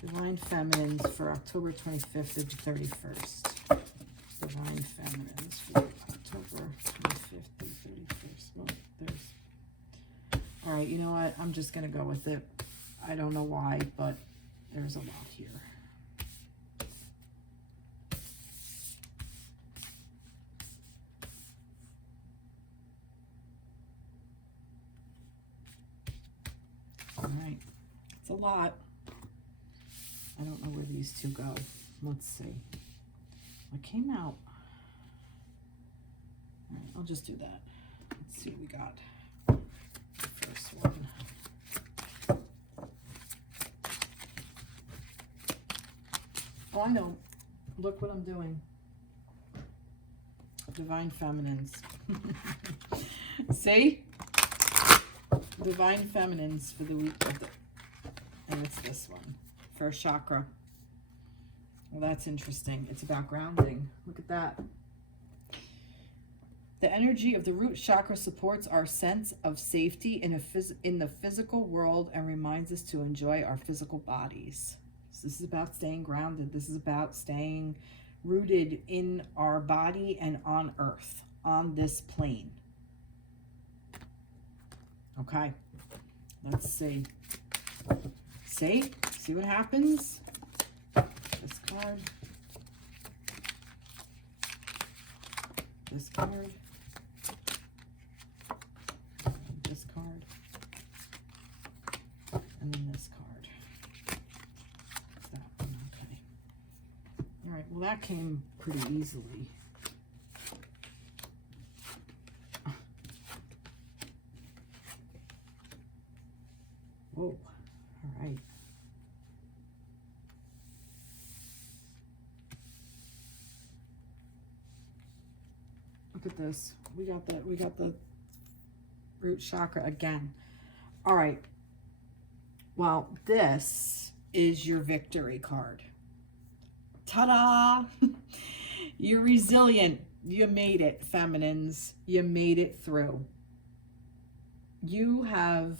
Divine Feminines for October 25th to the 31st. Divine Feminines for October 25th to 31st. Well, there's... All right, you know what? I'm just going to go with it. I don't know why, but there's a lot here. All right. It's a lot. I don't know where these two go. Let's see. What came out? All right, I'll just do that. Let's see what we got. The first one. Oh, I know. Look what I'm doing. Divine Feminines. See? Divine Feminines for the week of the... And it's this one. First chakra. Well, that's interesting. It's about grounding. Look at that. The energy of the root chakra supports our sense of safety in the physical world and reminds us to enjoy our physical bodies. So this is about staying grounded. This is about staying rooted in our body and on earth, on this plane. Okay. Let's see. See what happens? This card. This card. This card. And then this card. That's that one. Okay. All right. Well, that came pretty easily. Whoa. All right. Look at this. We got the root chakra again. All right. Well, this is your victory card. Ta-da! You're resilient. You made it, feminines. You made it through. You have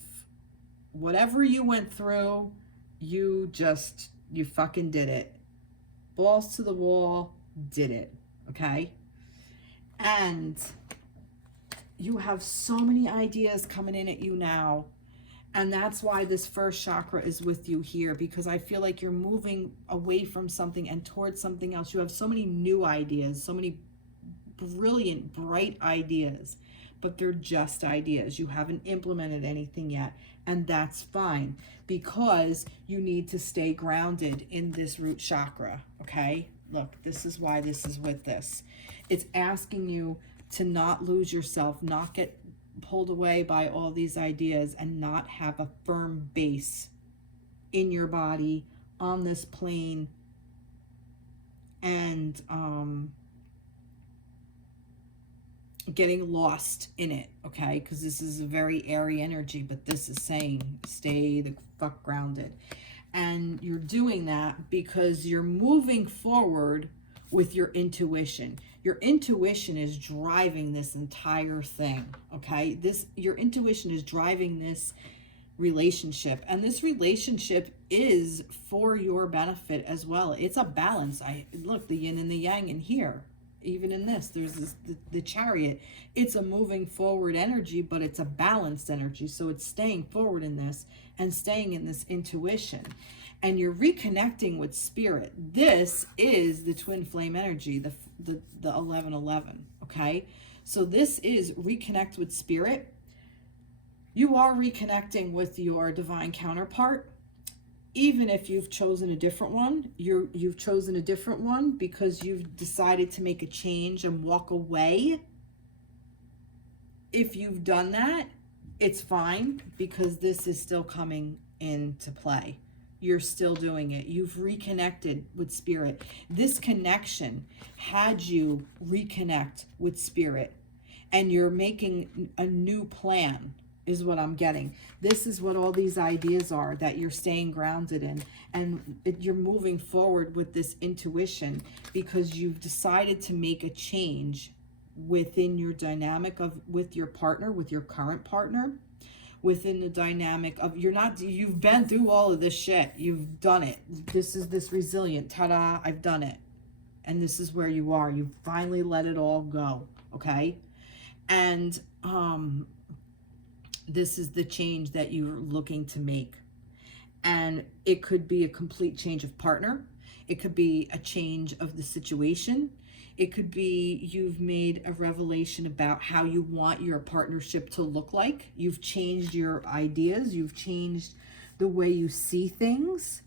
whatever you went through, you fucking did it. Balls to the wall, did it. Okay? And you have so many ideas coming in at you now. And that's why this first chakra is with you here, because I feel like you're moving away from something and towards something else. You have so many new ideas, so many brilliant, bright ideas, but they're just ideas. You haven't implemented anything yet. And that's fine, because you need to stay grounded in this root chakra. Okay? Look, this is why this is with this. It's asking you to not lose yourself, not get pulled away by all these ideas, and not have a firm base in your body on this plane, and getting lost in it, okay? Because this is a very airy energy, but this is saying stay the fuck grounded. And you're doing that because you're moving forward with your intuition. Your intuition is driving this entire thing, okay? Your intuition is driving this relationship, and this relationship is for your benefit as well. It's a balance. Look, the yin and the yang in here. Even in this, there's the Chariot. It's a moving forward energy, but it's a balanced energy. So it's staying forward in this and staying in this intuition. And you're reconnecting with spirit. This is the twin flame energy, the 1111, okay? So this is reconnect with spirit. You are reconnecting with your divine counterpart. Even if you've chosen a different one, you've chosen a different one because you've decided to make a change and walk away. If you've done that, it's fine, because this is still coming into play. You're still doing it. You've reconnected with spirit. This connection had you reconnect with spirit, and you're making a new plan, is what I'm getting. This is what all these ideas are that you're staying grounded in, and you're moving forward with this intuition because you've decided to make a change within your dynamic with your partner, with your current partner, within the dynamic of you've been through all of this shit. You've done it. This is this resilient, ta-da, I've done it. And this is where you are. You finally let it all go, okay? And this is the change that you're looking to make. And it could be a complete change of partner. It could be a change of the situation. It could be you've made a revelation about how you want your partnership to look like. You've changed your ideas. You've changed the way you see things.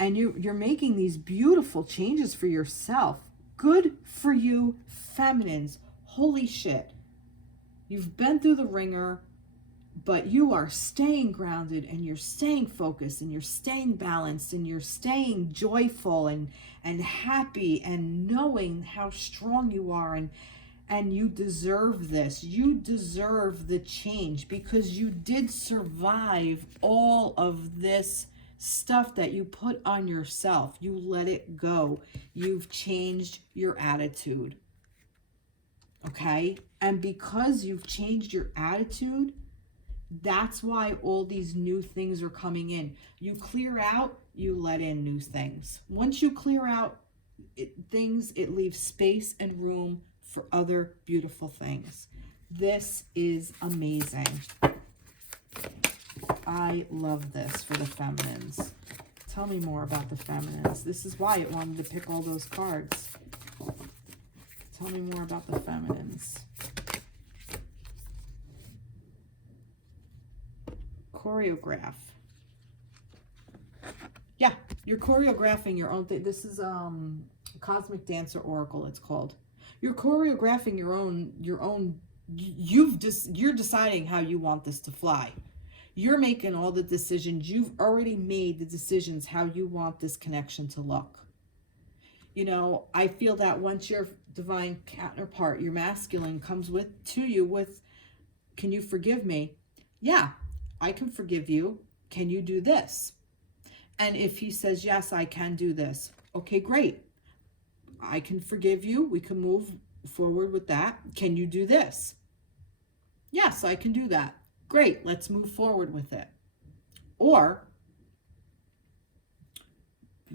And you're making these beautiful changes for yourself. Good for you, feminines. Holy shit. You've been through the ringer, but you are staying grounded, and you're staying focused, and you're staying balanced, and you're staying joyful and happy, and knowing how strong you are, and you deserve this. You deserve the change, because you did survive all of this stuff that you put on yourself. You let it go. You've changed your attitude. Okay? And because you've changed your attitude, that's why all these new things are coming in. You clear out, you let in new things. Once you clear out things, it leaves space and room for other beautiful things. This is amazing. I love this for the feminines. Tell me more about the feminines. This is why it wanted to pick all those cards. Tell me more about the feminines. Choreograph. Yeah, you're choreographing your own thing. This is Cosmic Dancer Oracle, it's called. You're choreographing your own you're deciding how you want this to fly. You're making all the decisions. You've already made the decisions how you want this connection to look. You know, I feel that once your divine counterpart, your masculine, comes to you with, can you forgive me? Yeah, I can forgive you. Can you do this? And if he says, yes, I can do this. Okay, great. I can forgive you. We can move forward with that. Can you do this? Yes, I can do that. Great. Let's move forward with it. Or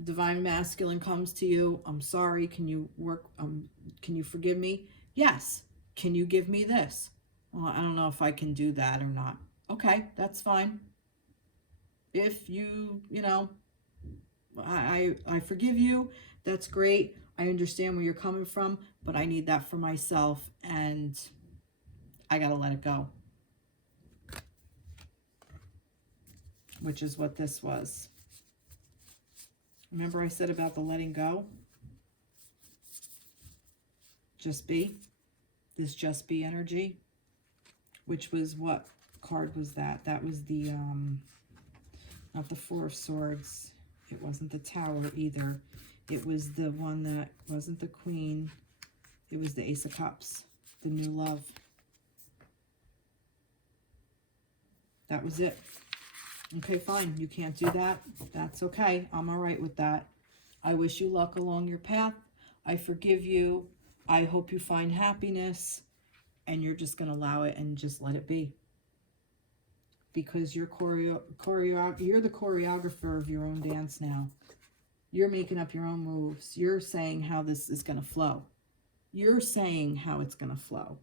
divine masculine comes to you. I'm sorry. Can you forgive me? Yes. Can you give me this? Well, I don't know if I can do that or not. Okay, that's fine. If I forgive you, that's great. I understand where you're coming from, but I need that for myself, and I gotta let it go. Which is what this was. Remember I said about the letting go? Just be. This just be energy. Which was what card was that? That was the, not the Four of Swords. It wasn't the Tower either. It was the one that wasn't the Queen. It was the Ace of Cups. The new love. That was it. Okay, fine. You can't do that. That's okay. I'm all right with that. I wish you luck along your path. I forgive you. I hope you find happiness, and you're just going to allow it and just let it be. Because you're the choreographer of your own dance now. You're making up your own moves. You're saying how this is going to flow. You're saying how it's going to flow.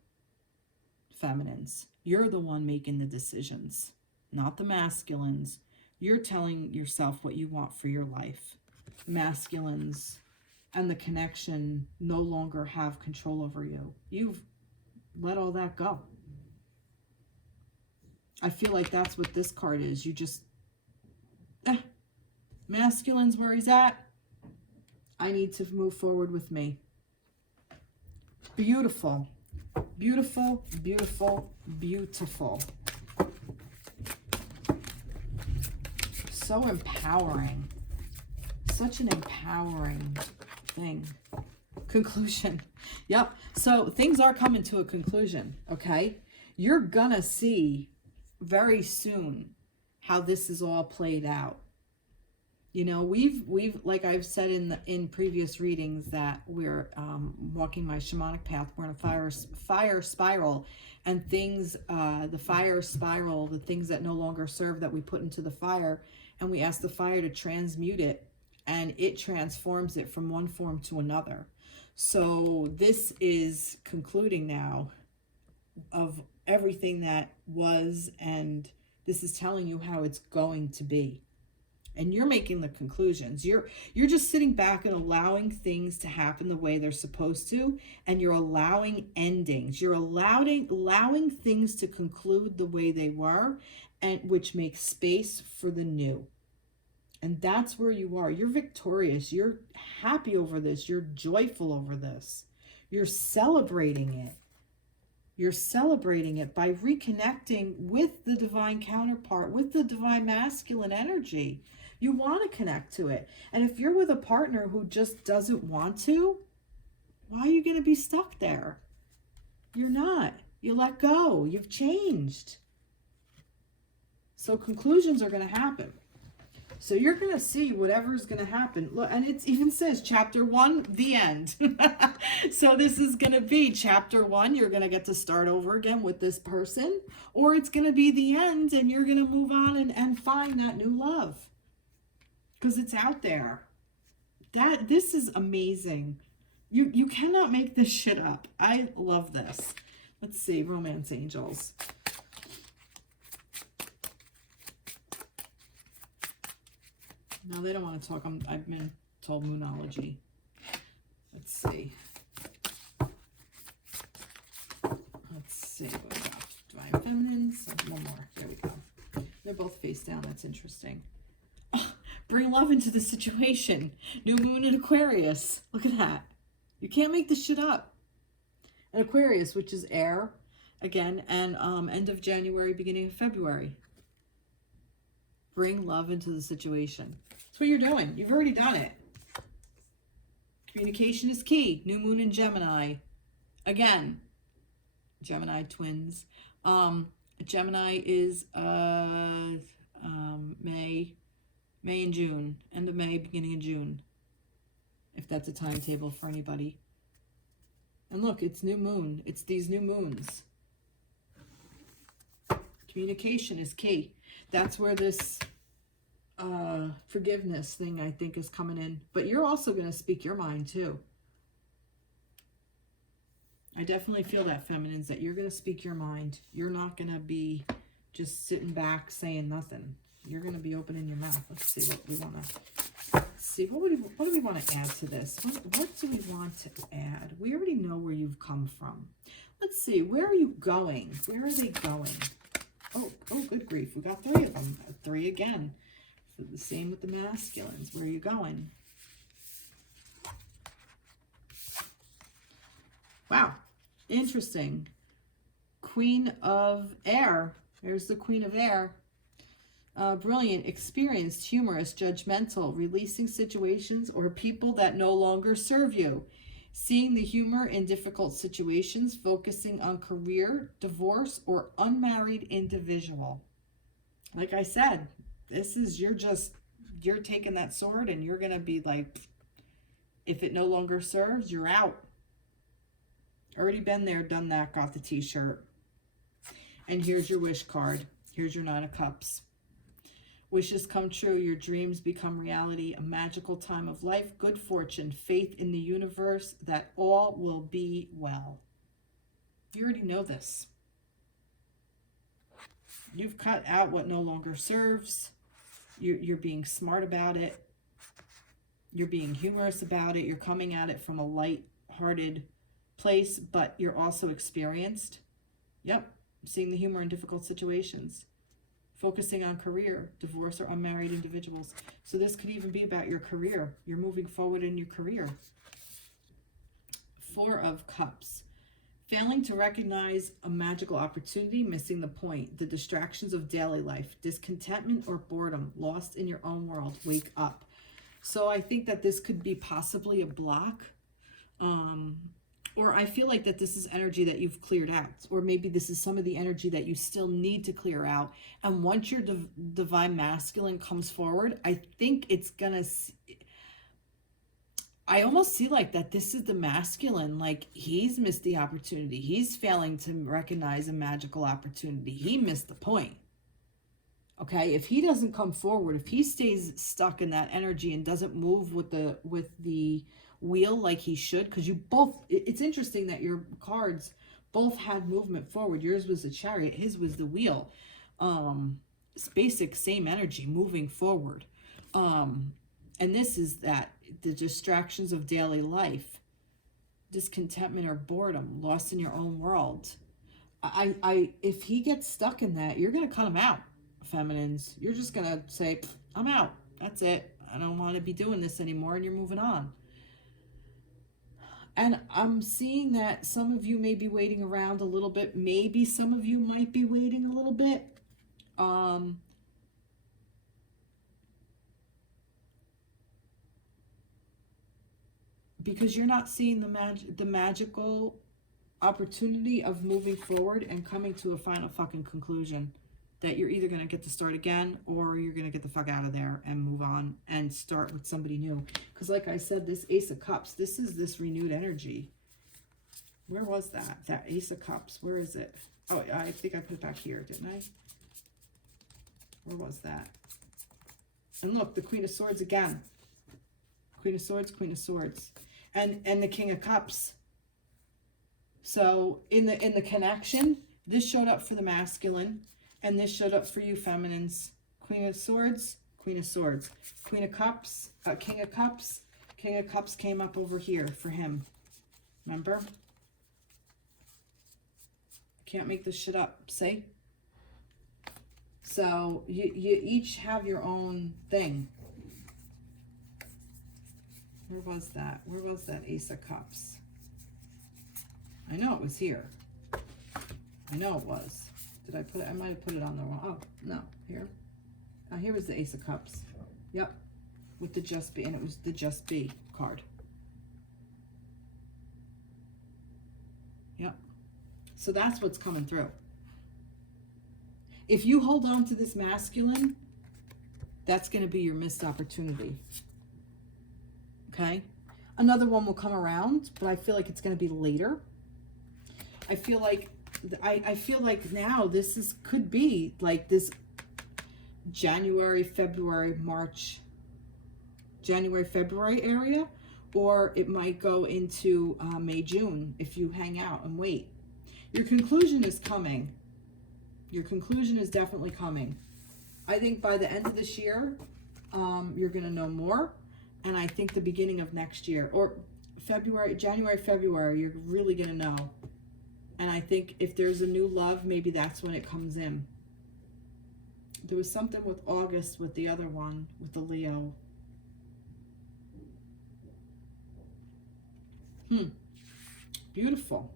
Feminines, you're the one making the decisions, not the masculines. You're telling yourself what you want for your life. Masculines and the connection no longer have control over you. You've let all that go. I feel like that's what this card is. You just, masculine's where he's at. I need to move forward with me. Beautiful. Beautiful, beautiful, beautiful. So empowering. Such an empowering thing. Conclusion. Yep. So things are coming to a conclusion, okay? You're gonna see very soon how this is all played out. You know, we've like I've said in previous readings that we're walking my shamanic path. We're in a fire spiral, and things, the fire spiral, the things that no longer serve, that we put into the fire, and we ask the fire to transmute it, and it transforms it from one form to another. So this is concluding now of everything that was, and this is telling you how it's going to be. And you're making the conclusions. You're just sitting back and allowing things to happen the way they're supposed to, and you're allowing endings. You're allowing things to conclude the way they were, and which makes space for the new. And that's where you are. You're victorious. You're happy over this. You're joyful over this. You're celebrating it. You're celebrating it by reconnecting with the divine counterpart, with the divine masculine energy. You want to connect to it. And if you're with a partner who just doesn't want to, why are you going to be stuck there? You're not. You let go. You've changed. So conclusions are going to happen. So you're going to see whatever's going to happen. Look, and it even says chapter 1, the end. So this is going to be chapter 1. You're going to get to start over again with this person. Or it's going to be the end, and you're going to move on and find that new love. Because it's out there. This is amazing. You cannot make this shit up. I love this. Let's see, romance angels. No, they don't want to talk. I've been told Moonology. Let's see. Let's see what we got. Divine Feminines. One more. There we go. They're both face down. That's interesting. Oh, bring love into the situation. New moon in Aquarius. Look at that. You can't make this shit up. And Aquarius, which is air, again, and end of January, beginning of February. Bring love into the situation. That's what you're doing. You've already done it. Communication is key. New moon in Gemini. Again, Gemini twins. Gemini is May and June. End of May, beginning of June. If that's a timetable for anybody. And look, it's new moon. It's these new moons. Communication is key. That's where this forgiveness thing, I think, is coming in. But you're also going to speak your mind, too. I definitely feel that, feminines, that you're going to speak your mind. You're not going to be just sitting back saying nothing. You're going to be opening your mouth. Let's see what we want to... see, what do we want to add to this? What do we want to add? We already know where you've come from. Let's see, where are you going? Where are they going? Oh, good grief. We got 3 of them. 3 again. So the same with the masculines. Where are you going? Wow. Interesting. Queen of Air. There's the Queen of Air. Brilliant, experienced, humorous, judgmental, releasing situations or people that no longer serve you. Seeing the humor in difficult situations, focusing on career, divorce, or unmarried individual. Like I said, this is, you're taking that sword and you're going to be like, if it no longer serves, you're out. Already been there, done that, got the t-shirt. And here's your wish card. Here's your 9 of Cups. Wishes come true, your dreams become reality, a magical time of life, good fortune, faith in the universe that all will be well. You already know this. You've cut out what no longer serves. You're being smart about it. You're being humorous about it. You're coming at it from a light-hearted place, but you're also experienced. Yep, seeing the humor in difficult situations. Focusing on career, divorce, or unmarried individuals. So this could even be about your career. You're moving forward in your career. 4 of Cups. Failing to recognize a magical opportunity, missing the point, the distractions of daily life, discontentment or boredom, lost in your own world, wake up. So I think that this could be possibly a block, or I feel like that this is energy that you've cleared out, or maybe this is some of the energy that you still need to clear out. And once your divine masculine comes forward, I think it's gonna, I almost see like that this is the masculine, like he's missed the opportunity. He's failing to recognize a magical opportunity. He missed the point. Okay, if he doesn't come forward, if he stays stuck in that energy and doesn't move with the wheel like he should, because you both, it's interesting that your cards both had movement forward. Yours was the Chariot, his was the wheel. It's basic same energy moving forward. And this is that the distractions of daily life, discontentment or boredom, lost in your own world. If he gets stuck in that, you're going to cut him out, feminines. You're just going to say, I'm out. That's it. I don't want to be doing this anymore. And you're moving on. And I'm seeing that some of you may be waiting around a little bit. Maybe some of you might be waiting a little bit. Because you're not seeing the magical opportunity of moving forward and coming to a final fucking conclusion. That you're either going to get to start again, or you're going to get the fuck out of there and move on and start with somebody new. Because like I said, this Ace of Cups, this is this renewed energy. Where was that? That Ace of Cups, where is it? Oh, I think I put it back here, didn't I? Where was that? And look, the Queen of Swords again. Queen of Swords, Queen of Swords. And the King of Cups. So in the connection, this showed up for the masculine. And this showed up for you, feminines. Queen of Swords, Queen of Swords. Queen of Cups, King of Cups. King of Cups came up over here for him. Remember? I can't make this shit up, see? So you each have your own thing. Where was that? Where was that Ace of Cups? I know it was here. I know it was. Did I put it? I might have put it on the wrong. Oh, no. Here. Here was the Ace of Cups. Yep. With the Just Be. And it was the Just Be card. Yep. So that's what's coming through. If you hold on to this masculine, that's going to be your missed opportunity. Okay? Another one will come around, but I feel like it's going to be later. I feel like now this could be like this January, February, March, January, February area, or it might go into May, June if you hang out and wait. Your conclusion is coming. Your conclusion is definitely coming. I think by the end of this year, you're going to know more. And I think the beginning of next year, or February, January, February, you're really going to know. And I think if there's a new love, maybe that's when it comes in. There was something with August with the other one, with the Leo. Beautiful.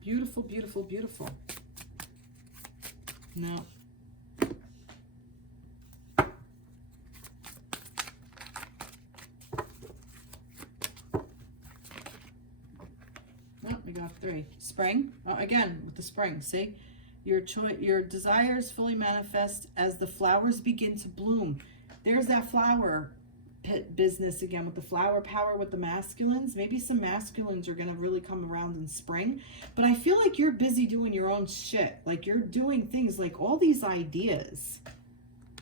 Beautiful, beautiful, beautiful. No. We got 3. Spring. Oh, again, with the spring, see? Your desires fully manifest as the flowers begin to bloom. There's that flower business again with the flower power with the masculines. Maybe some masculines are going to really come around in spring, but I feel like you're busy doing your own shit. Like you're doing things, like all these ideas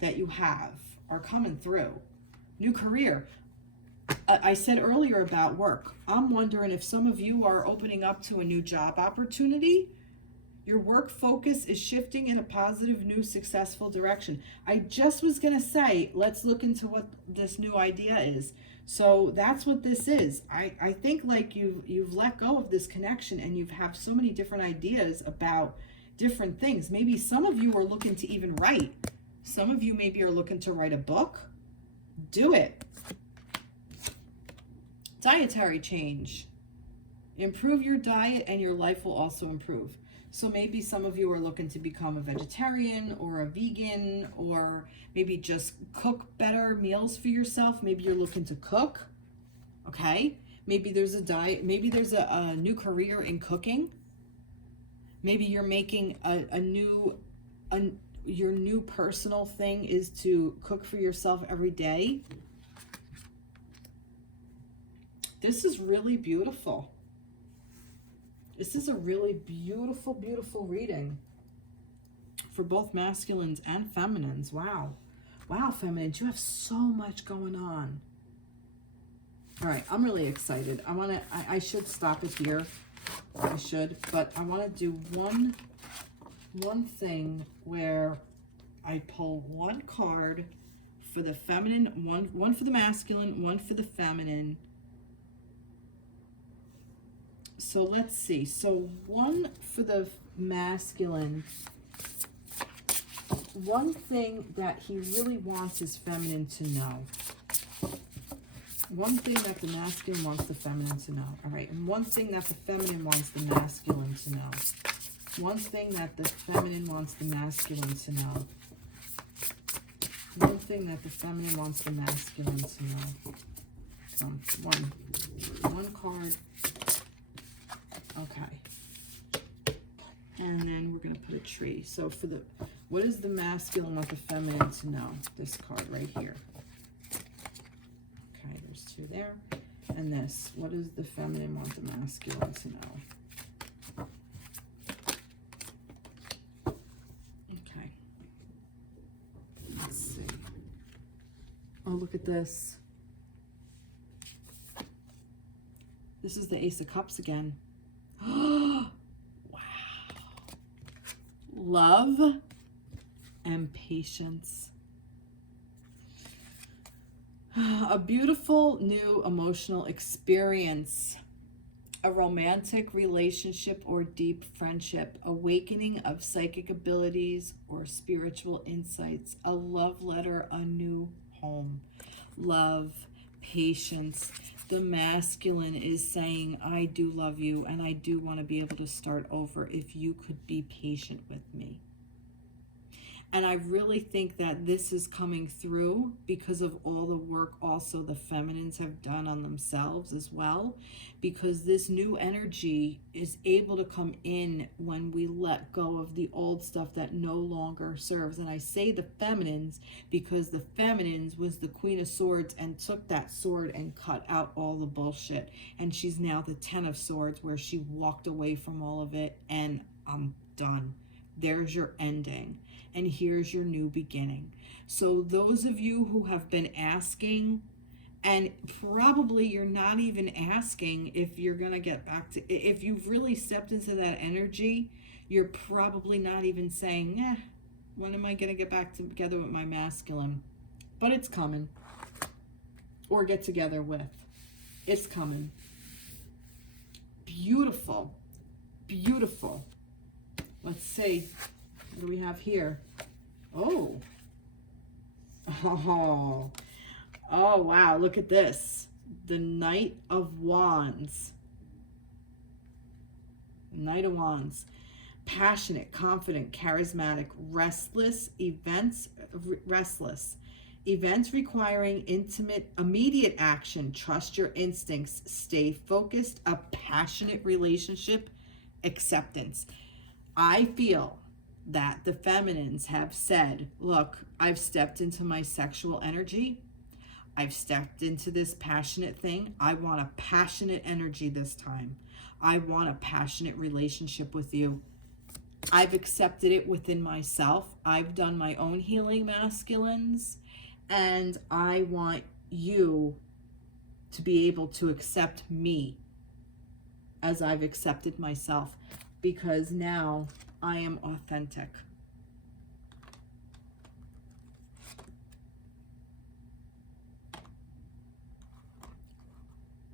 that you have are coming through. New career. I said earlier about work. I'm wondering if some of you are opening up to a new job opportunity. Your work focus is shifting in a positive, new, successful direction. I just was going to say, let's look into what this new idea is. So that's what this is. I think like you've let go of this connection and you have so many different ideas about different things. Maybe some of you are looking to even write. Some of you maybe are looking to write a book. Do it. Dietary change. Improve your diet and your life will also improve. So maybe some of you are looking to become a vegetarian or a vegan, or maybe just cook better meals for yourself. Maybe you're looking to cook, okay? Maybe there's a diet, maybe there's a new career in cooking. Maybe you're making your new personal thing is to cook for yourself every day. This is really beautiful. This is a really beautiful, beautiful reading for both masculines and feminines. Wow. Wow, feminines, you have so much going on. All right, I'm really excited. I should stop it here. I should, but I want to do one thing where I pull one card for the feminine, one for the masculine, one for the feminine. So let's see. So one for the masculine. One thing that he really wants his feminine to know. One thing that the masculine wants the feminine to know. All right. And one thing that the feminine wants the masculine to know. One thing that the feminine wants the masculine to know. One thing that the feminine wants the masculine to know. One card. Okay. And then we're going to put a tree. So for the, what does the masculine want the feminine to know? This card right here. Okay, there's two there. And this, what does the feminine want the masculine to know? Okay. Let's see. Oh, look at this. This is the Ace of Cups again. Wow. Love and patience. A beautiful new emotional experience. A romantic relationship or deep friendship. Awakening of psychic abilities or spiritual insights. A love letter, a new home. Love, patience. The masculine is saying, I do love you and I do want to be able to start over if you could be patient with me. And I really think that this is coming through because of all the work also the feminines have done on themselves as well. Because this new energy is able to come in when we let go of the old stuff that no longer serves. And I say the feminines because the feminines was the Queen of Swords and took that sword and cut out all the bullshit. And she's now the Ten of Swords where she walked away from all of it and I'm done. There's your ending. And here's your new beginning. So those of you who have been asking, and probably you're not even asking if you're going to get back to, if you've really stepped into that energy, you're probably not even saying, when am I going to get back together with my masculine? But it's coming. Or get together with. It's coming. Beautiful. Beautiful. Let's see. What do we have here? Oh, wow, look at this. The Knight of Wands. Knight of Wands. Passionate, confident, charismatic, restless. Events requiring immediate action. Trust your instincts. Stay focused. A passionate relationship. Acceptance. I feel that the feminines have said, look, I've stepped into my sexual energy. I've stepped into this passionate thing. I want a passionate energy this time. I want a passionate relationship with you. I've accepted it within myself. I've done my own healing, masculines, and I want you to be able to accept me as I've accepted myself, because now I am authentic.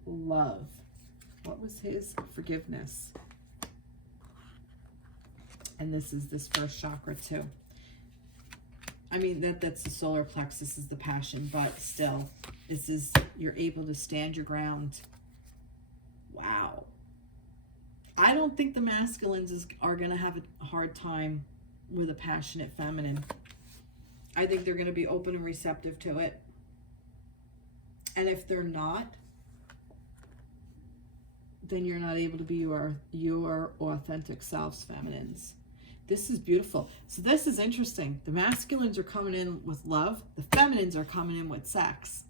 Love. What was his? Forgiveness. And this is this first chakra too. I mean, that's the solar plexus, is the passion, but still, this is, you're able to stand your ground. Wow. I don't think the masculines are going to have a hard time with a passionate feminine. I think they're going to be open and receptive to it. And if they're not, then you're not able to be your authentic selves, feminines. This is beautiful. So this is interesting. The masculines are coming in with love. The feminines are coming in with sex.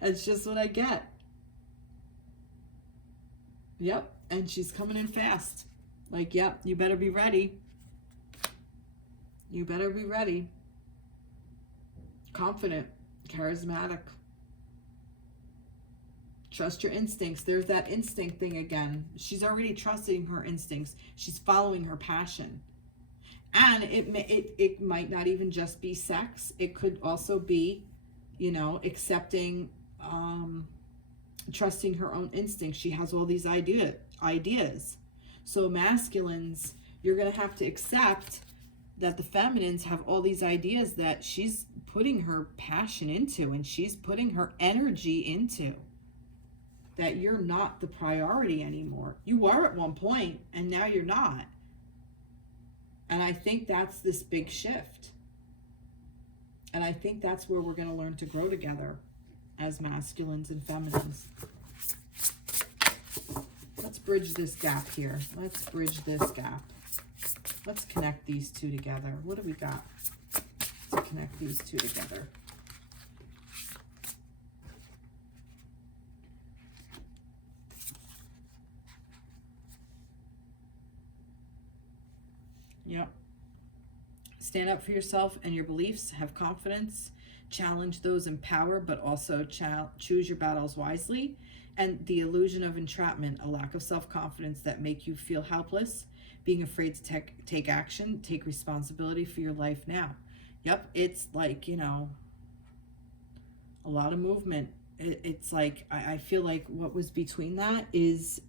That's just what I get. Yep. And she's coming in fast. Like, yep, you better be ready. You better be ready. Confident, charismatic. Trust your instincts. There's that instinct thing again. She's already trusting her instincts. She's following her passion. And it might not even just be sex. It could also be, you know, accepting, trusting her own instincts. She has all these ideas. So masculines, you're going to have to accept that the feminines have all these ideas that she's putting her passion into and she's putting her energy into. That you're not the priority anymore. You were at one point, and now you're not. And I think that's this big shift. And I think that's where we're going to learn to grow together as masculines and feminines. Let's bridge this gap here. Let's bridge this gap. Let's connect these two together. What do we got to connect these two together? Yep. Stand up for yourself and your beliefs. Have confidence. Challenge those in power, but also choose your battles wisely. And the illusion of entrapment, a lack of self-confidence that make you feel helpless, being afraid to take action, take responsibility for your life now. Yep, it's like, you know, a lot of movement. It's like, I feel like what was between that is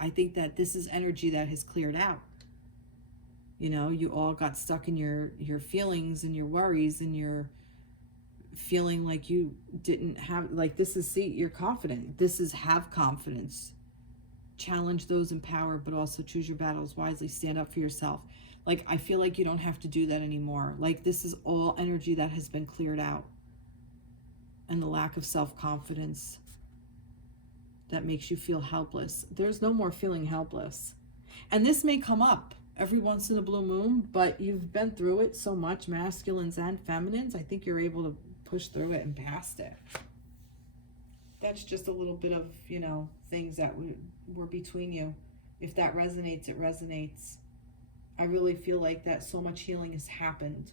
I think that this is energy that has cleared out. You know, you all got stuck in your feelings and your worries and your feeling like you didn't have, like, this is, see, you're confident. This is have confidence. Challenge those in power, but also choose your battles wisely. Stand up for yourself. Like, I feel like you don't have to do that anymore. Like, this is all energy that has been cleared out. And the lack of self-confidence that makes you feel helpless. There's no more feeling helpless. And this may come up every once in a blue moon, but you've been through it so much, masculines and feminines. I think you're able to push through it and past it. That's just a little bit of, you know, things that were between you. If that resonates, it resonates. I really feel like that so much healing has happened.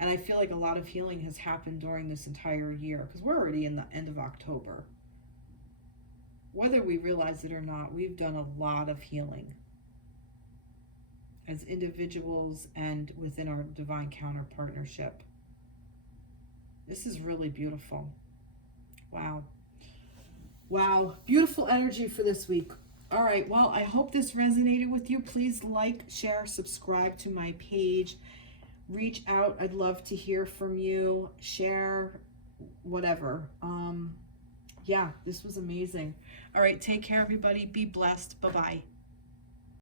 And I feel like a lot of healing has happened during this entire year, because we're already in the end of October. Whether we realize it or not, we've done a lot of healing as individuals and within our divine counter partnership. This is really beautiful. Wow. Wow. Beautiful energy for this week. All right. Well, I hope this resonated with you. Please like, share, subscribe to my page. Reach out. I'd love to hear from you. Share, whatever. Yeah, this was amazing. All right. Take care, everybody. Be blessed. Bye-bye.